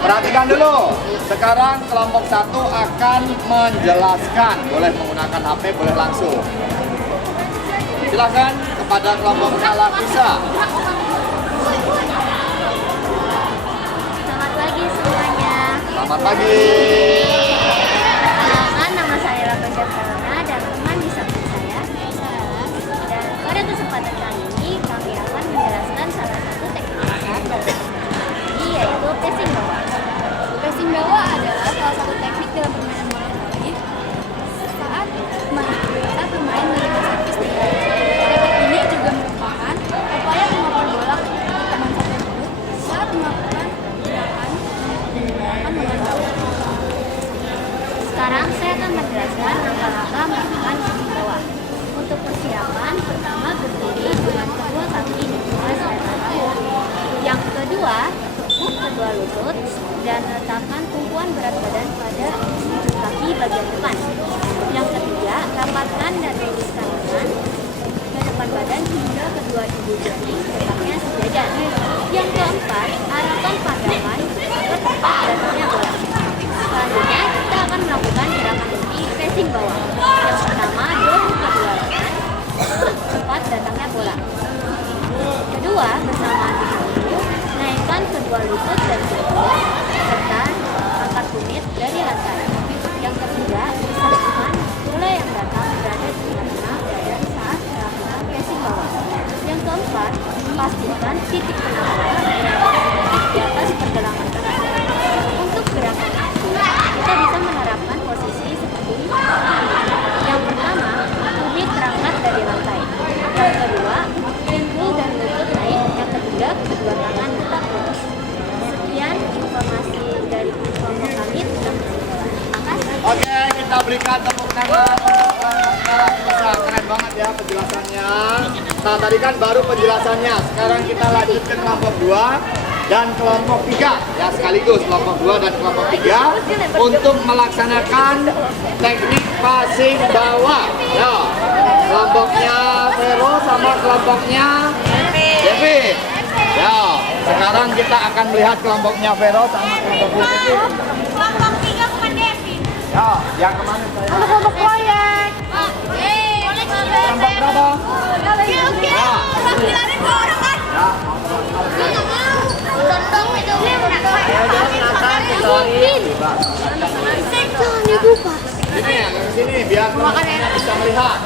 Perhatikan dulu. Sekarang kelompok 1 akan menjelaskan. Boleh menggunakan HP, boleh langsung. Silakan kepada kelompok Alafisa. Selamat pagi semuanya. Selamat pagi. Perkenalkan, nama saya Rafael Karona dan teman di samping saya. Dan pada kesempatan kali ini kami akan menjelaskan salah satu teknik dasar dalam ini, yaitu passing bawah. Passing bawah adalah salah satu teknik dalam permainan bola voli saat pemain menerima servis di bola. Teknik ini juga merupakan upaya membawa bola ke teman tersebut saat melakukan gerakan dengan bola. Sekarang saya akan menjelaskan langkah-langkah melakukan passing bawah. Untuk persiapan, pertama berdiri dengan kedua kaki di atas dasar bawah. Yang kedua, tekuk kedua lutut dan letakkan tumpuan berat badan pada ujung kaki bagian depan. Yang ketiga, rapatkan dan luruskan tangan ke depan badan hingga kedua ibu jari letaknya sejajar. Yang keempat, arahkan pandangan ke tempat datangnya bola. Selanjutnya, kita akan melakukan gerakan inti passing bawah. Yang pertama, dorong kedua tangan ke tempat datangnya bola. Kedua, bersamaan dengan itu, naikkan kedua lutut dan kedua, serta angkat tumit dari lantai. Yang ketiga, usahakan bola yang datang berada di tengah badan saat melakukan passing bawah. Yang keempat, pastikan titik tengah bola berada di atas pergelangan tangan. Untuk gerakan kita bisa menerapkan posisi seperti ini. Yang pertama, tumit terangkat dari lantai. Yang kedua, pinggul dan lutut naik. Yang ketiga, kedua tangan tetap lurus. Sekian informasi dari kelompok kami tentang passing bawah. Terima kasih. Oke, kita berikan tepuk tangan. Bisa keren banget ya penjelasannya. Nah, tadi kan baru penjelasannya. Sekarang kita lanjut ke kelompok 2 dan kelompok 3. Ya, sekaligus kelompok 2 dan kelompok 3 untuk melaksanakan teknik passing bawah. Ya, kelompoknya Vero sama kelompoknya Devi. Ya, sekarang kita akan melihat kelompoknya Vero sama kelompoknya Devi. Kelompok 3 bukan Devi. Ya, yang kemana saya? Kelompok proyek. Kelompok berapa? Oke. Dilarin ke orang kan? Ya. Sini ya, ke sini biar teman-teman bisa melihat.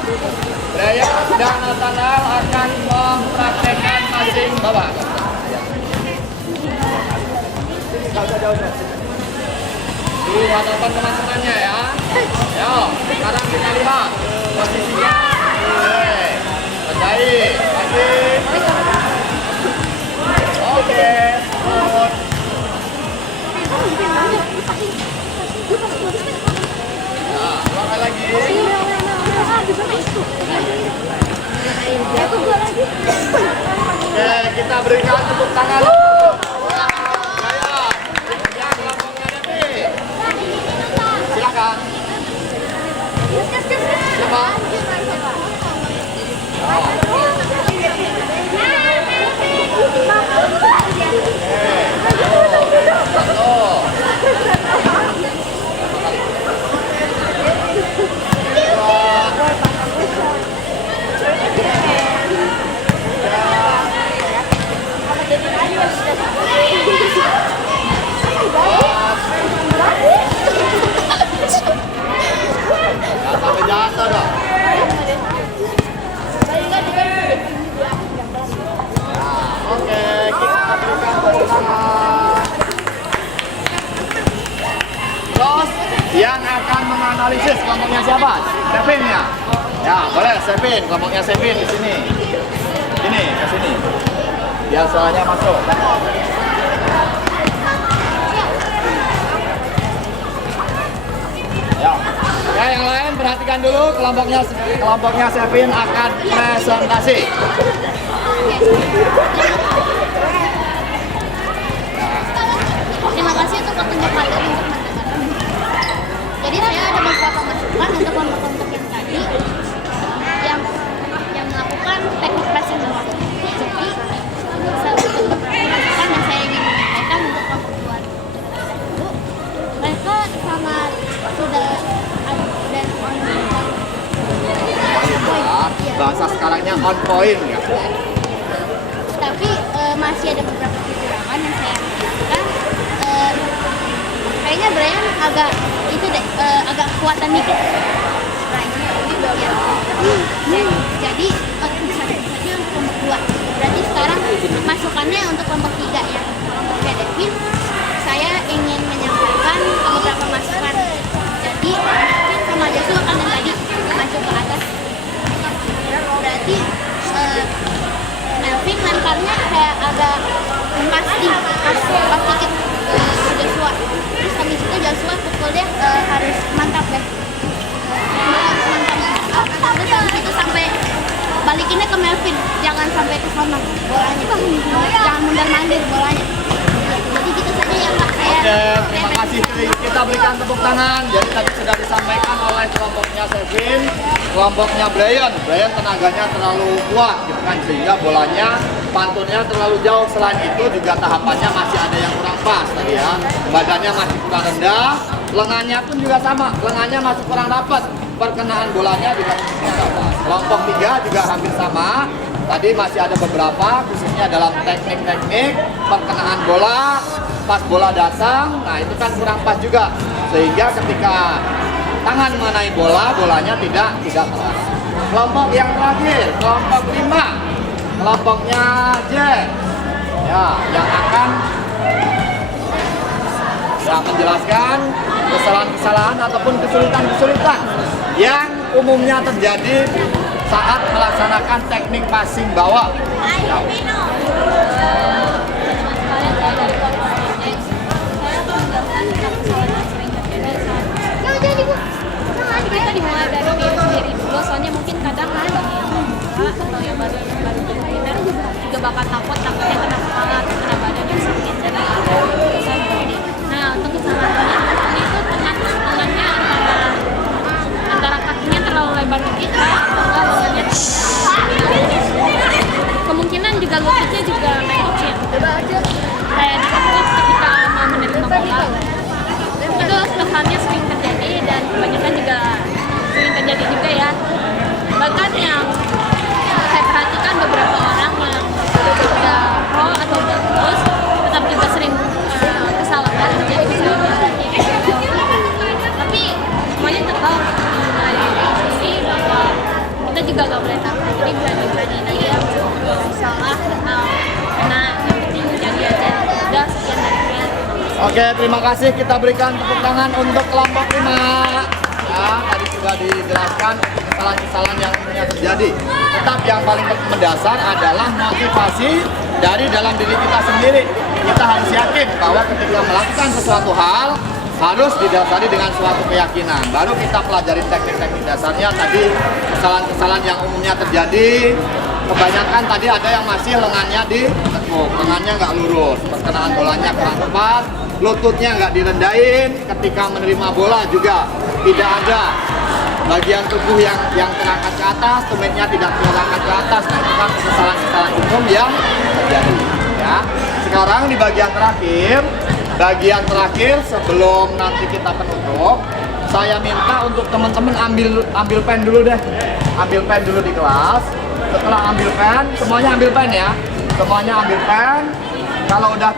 Saya dan Nathanael akan mempraktekkan passing bawah. Jauh. Di hadapan teman-temannya ya. Yo, sekarang kita lihat posisinya. Oke, kerjain lagi. Oke, good. Nah, ulangan lagi. Oke, kita berikan tepuk tangan. Jaya, yang kelompoknya Devi. Silakan. Siapa? Sampai jatuh dong. Oke, kita berikan tepuk tangan. Terus yang akan menganalisis kelompoknya siapa? Sevin ya? Ya, boleh Sevin, kelompoknya Sevin di sini. Ini ke sini. Biasanya masuk. Ya. Ya, yang lain perhatikan dulu kelompoknya Sevin akan presentasi. Terima kasih untuk petunjuk materi untuk teman-teman. Jadi saya ada beberapa masukan untuk kelompok-kelompok yang tadi yang melakukan teknik passing bawah. Jadi beberapa masukan yang saya ingin menyampaikan untuk kelompok 2. bahasa sekarangnya on point ya. Tapi masih ada beberapa kekurangan yang saya rasakan. Kayaknya Brian agak itu deh, agak kekuatan dikit. Jadi bisa saja kelompok 2. Berarti sekarang masukannya untuk kelompok 3 yang kelompoknya Devin. Saya ingin menyampaikan beberapa masukan. Jadi Devin sama Joshua kan yang tadi maju ke atas. Berarti Melvin lemparnya kayak agak pas dikit ke Joshua. Terus habis itu Joshua pukulnya harus mantap deh. Terus habis itu sampai balikinnya ke Melvin, jangan sampai ke sana bolanya, jangan mundur-mandir bolanya. Jadi gitu saja ya Pak. Oke, terima kasih. Kita berikan tepuk tangan. Jadi tadi sudah disampaikan oleh kelompoknya Sevin, kelompoknya Brian. Brian tenaganya terlalu kuat, gitu kan, sehingga bolanya pantunnya terlalu jauh. Selain itu juga tahapannya masih ada yang kurang pas tadi ya. Badannya masih kurang rendah, lengannya pun juga sama, lengannya masih kurang rapat. Perkenaan bolanya juga kurang rapat. Kelompok 3 juga hampir sama. Tadi masih ada beberapa, khususnya dalam teknik-teknik perkenaan bola, pas bola datang, nah itu kan kurang pas juga. Sehingga ketika tangan mengenai bola, bolanya tidak keras. Kelompok yang terakhir, kelompok 5, kelompoknya Jack, ya, yang akan menjelaskan kesalahan-kesalahan ataupun kesulitan-kesulitan yang umumnya terjadi saat melaksanakan teknik passing bawah. Ya. Kita dimulai dari diri sendiri dulu, soalnya mungkin kadang atau yang baru bermain juga bakal takutnya kena kepala, kena badan kan sakit. Jadi nah untuk kesalahan ini itu tangannya antara kakinya terlalu lebar kita atau lengannya kemungkinan juga lututnya juga mengecil kayak dikepuk ketika mau menerima bola. Itu kesannya sering terjadi dan kebanyakan juga sering terjadi juga ya. Bahkan yang saya perhatikan beberapa orang yang sudah pro atau bagus tetap juga sering kesalahan terjadi kesalahan. Tapi semuanya tetap dari sini bahwa kita juga gak boleh takut. Jadi berani-berani aja salah atau karena yang penting jadi aja. Udah sekian dari saya. Oke, terima kasih. Kita berikan tepuk tangan untuk kelompok 5. Ya, tadi sudah dijelaskan kesalahan-kesalahan yang umumnya terjadi. Tetap yang paling mendasar adalah motivasi dari dalam diri kita sendiri. Kita harus yakin bahwa ketika melakukan sesuatu hal harus didasari dengan suatu keyakinan. Baru kita pelajari teknik-teknik dasarnya. Tadi kesalahan-kesalahan yang umumnya terjadi, kebanyakan tadi ada yang masih lengannya ditekuk, lengannya nggak lurus, perkenaan bolanya kurang tepat, lututnya nggak direndahin, ketika menerima bola juga tidak ada bagian tubuh yang terangkat ke atas, tumitnya tidak terangkat ke atas. Nah, itu kan kesalahan-kesalahan umum yang terjadi. Ya. Sekarang di bagian terakhir sebelum nanti kita penutup, saya minta untuk teman-teman ambil pen dulu deh, ambil pen dulu di kelas. Setelah ambil pen, semuanya ambil pen ya, semuanya ambil pen. Kalau udah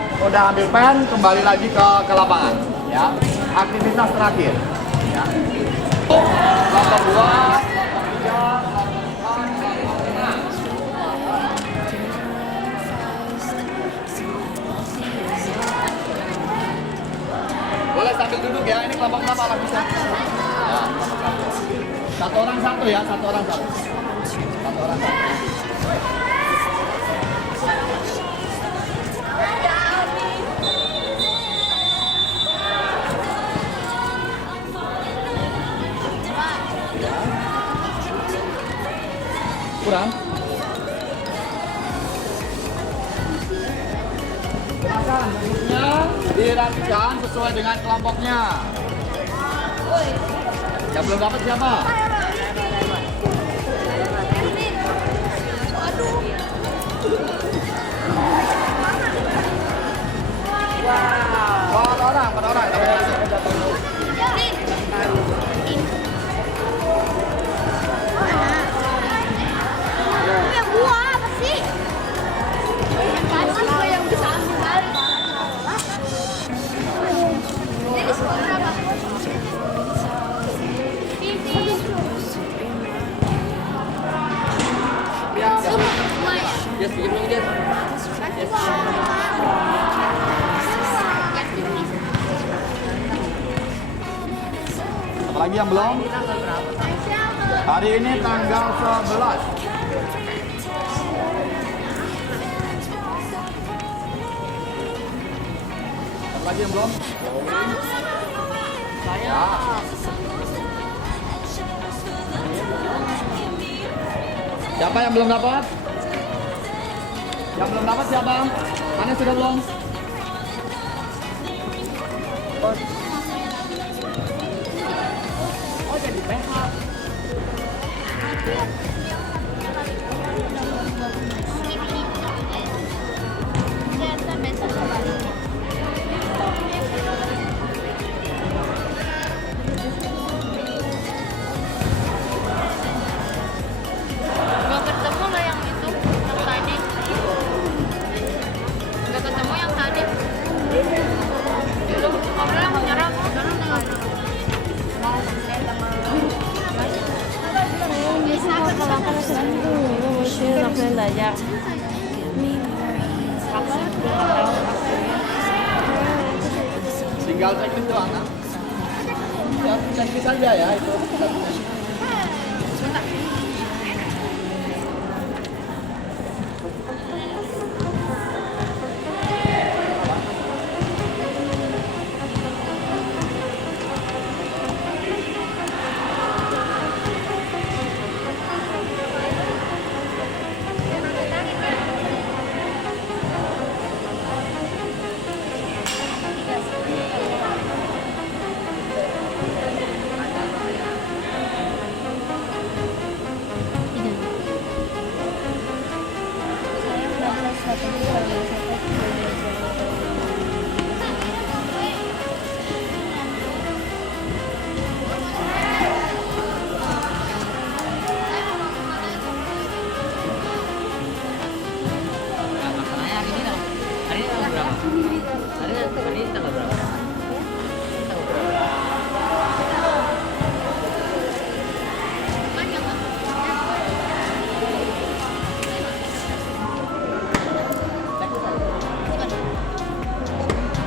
ambil pen, kembali lagi ke lapangan. Ya, aktivitas terakhir. Ya. Kelompok 2, kelompok 3, boleh sambil duduk ya, ini kelompok berapa lah bisa? Ya, satu orang satu ya, satu orang satu. Satu orang satu. Kurang? Silakan, bentuknya dirapikan sesuai dengan kelompoknya. Yang belum dapat siapa? Wow. Empat orang dapat masuk. Apalagi yang belum? Hari ini tanggal 11. Apalagi yang belum? Saya. Siapa yang belum dapat? Yang belum dapat siapa? Mana sudah belum? Oh jadi PH. Nggak ketemu lah yang itu, yang tadi. Nggak ketemu yang tadi. Belum, kamu yang menyerah. Aku belajar. Tinggal teknis doang kan? Ya, teknis saja ya itu.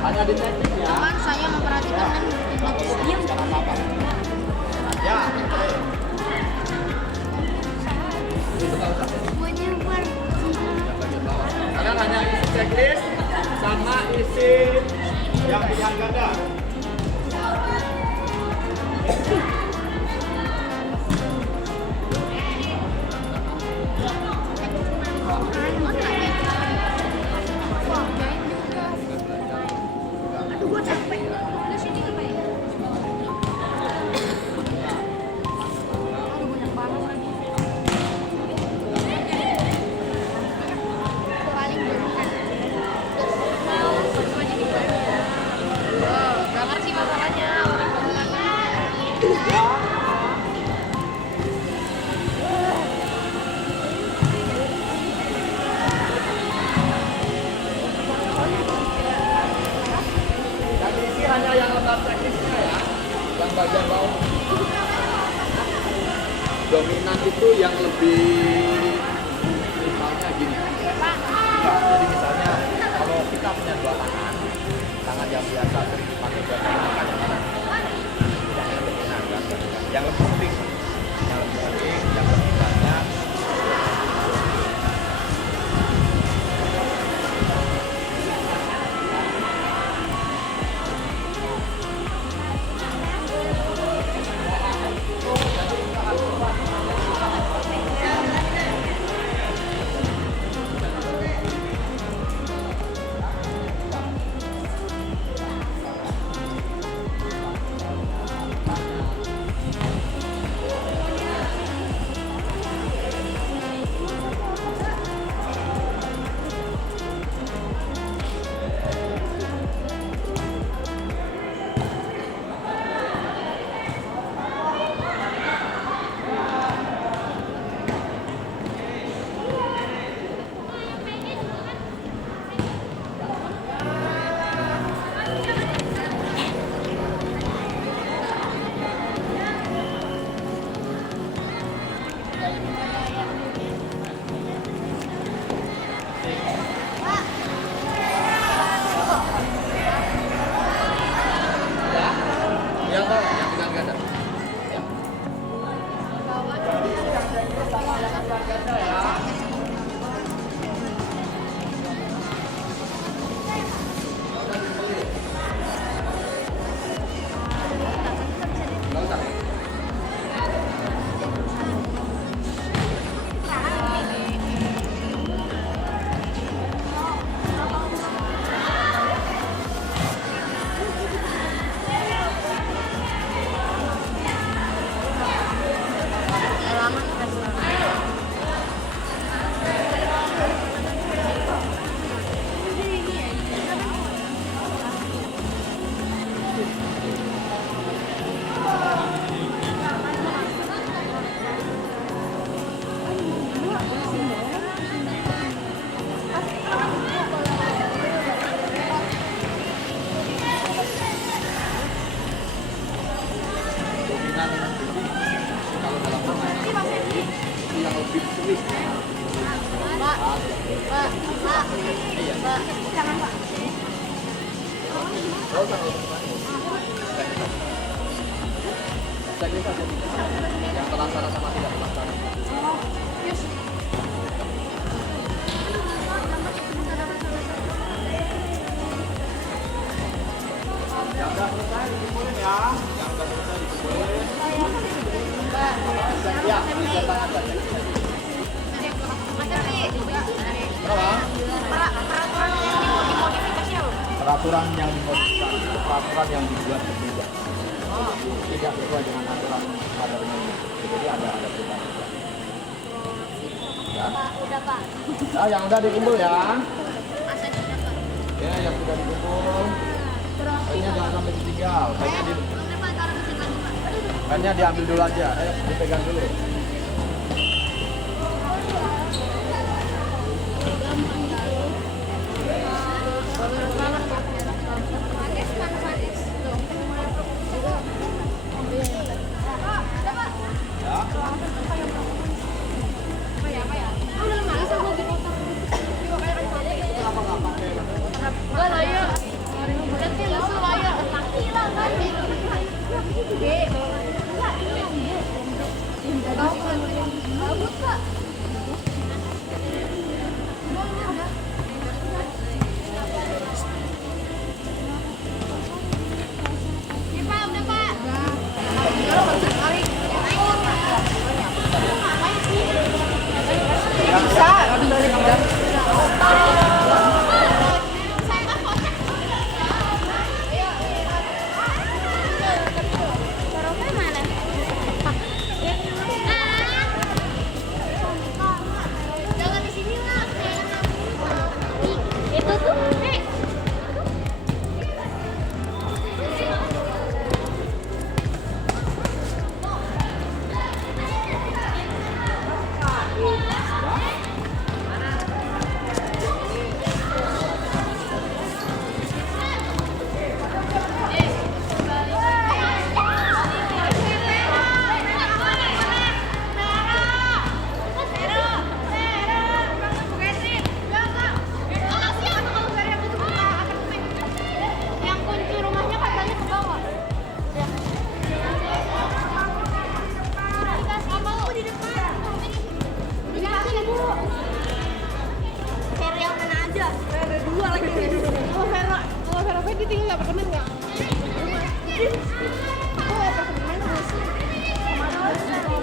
Hanya di teknis ya. Cuman saya memperhatikan dan diam. Apa? Ya. Kalian hanya isi checklist sama isi yang pilihan ganda. Gak ngerti masalahnya. Yang diisi hanya yang letak teknisnya ya, yang bagian bawah. Dominan itu yang lebih, misalnya gini. Jadi misalnya kalau kita punya dua tangan, tangan yang biasa sering dipakai buat makan yang mana? Yang dominan kan? Yang lebih sering, yang lebih banyak. Yang terlaksana sama tidak terlaksana. Yang udah selesai dikumpulin ya. Yang udah selesai dikumpulin. Ya, siapa aja. Peraturan yang dimodifikasi, peraturan yang dibuat berbeda. Tidak sesuai dengan aturan pada umumnya. Jadi ada perubahan. Ya. Udah Pak. Nah, yang udah dikumpul ya. Ya, yang sudah dikumpul. Kayaknya jangan sampai ditinggal. Kayaknya diambil dulu aja. Ayo dipegang dulu.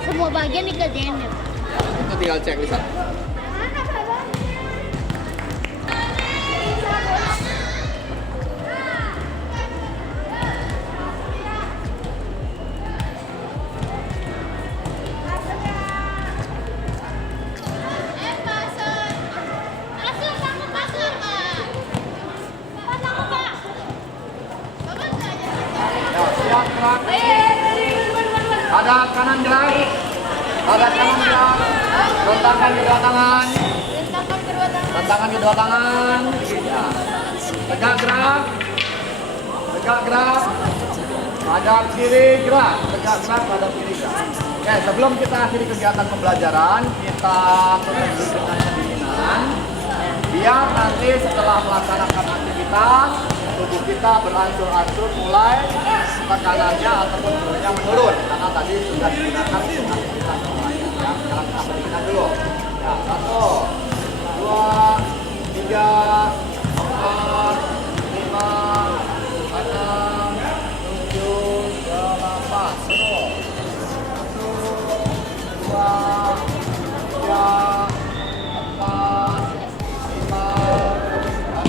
Semua bagian dikerjain ya. Itu tinggal cek lisan. Ada kanan gerak, ada kanan gerak, rentangkan kedua tangan, rentangkan kedua tangan, ya. Tegak gerak, hadap kiri gerak, tegak gerak, hadap kiri gerak. Oke, sebelum kita akhiri kegiatan pembelajaran, kita tutup dengan pendinginan, biar nanti setelah melaksanakan aktivitas, tubuh kita beransur-ansur mulai tekanannya ataupun beratnya menurun karena tadi sudah digunakan aktivitas yang lain. Nah, berikan dulu. Ya, 1, 2, 3, 4, 5, 6, 7, 8. Terus. 1, 2, 3, 4, 5,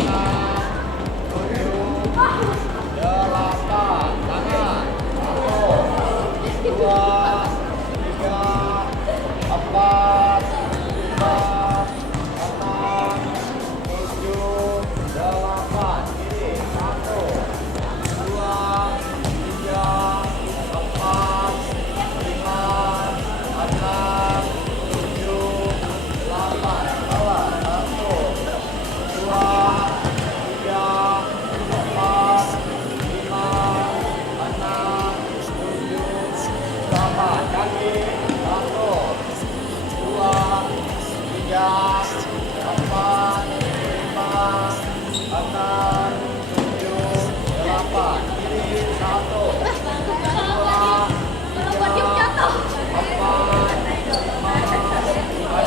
6, 7, 8. Tangan. 1, 2, 3, 4, 5, 6, 7, 8. Kiri. 1, 2, 3, 4, 5, 6, 7, 8. Bawah. 1, 2, 3, 4, 5, 6, 7, 8. Kaki. 1, 2, 3, 4, 5, 6, 7, 8. Kiri. 1, 2, 3, 4, 5,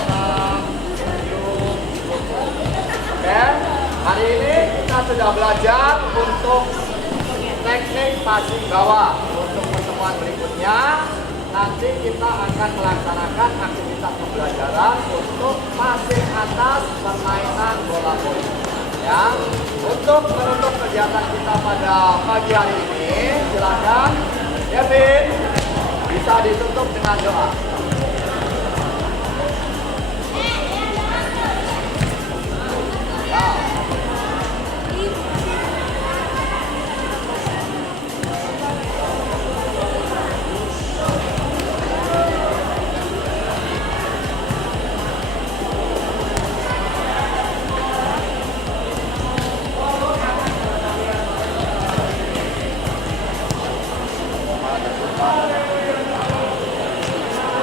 6, 7. Oke, hari ini kita sudah belajar untuk teknik passing bawah. Untuk pertemuan berikutnya, nanti kita akan melaksanakan aktivitas pembelajaran untuk passing atas permainan bola voli. Ya, untuk menutup kegiatan kita pada pagi hari ini, silakan Kevin bisa ditutup dengan doa. Ya.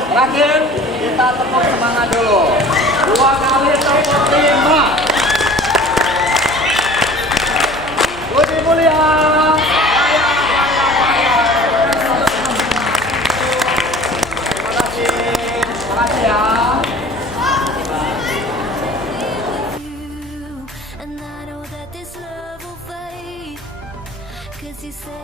Terakhir, kita tepuk semangat dulu. 2 kali tepuk 5. Budi mulia. Terima kasih. Terima kasih ya. And I know that this love will fade, 'cause you say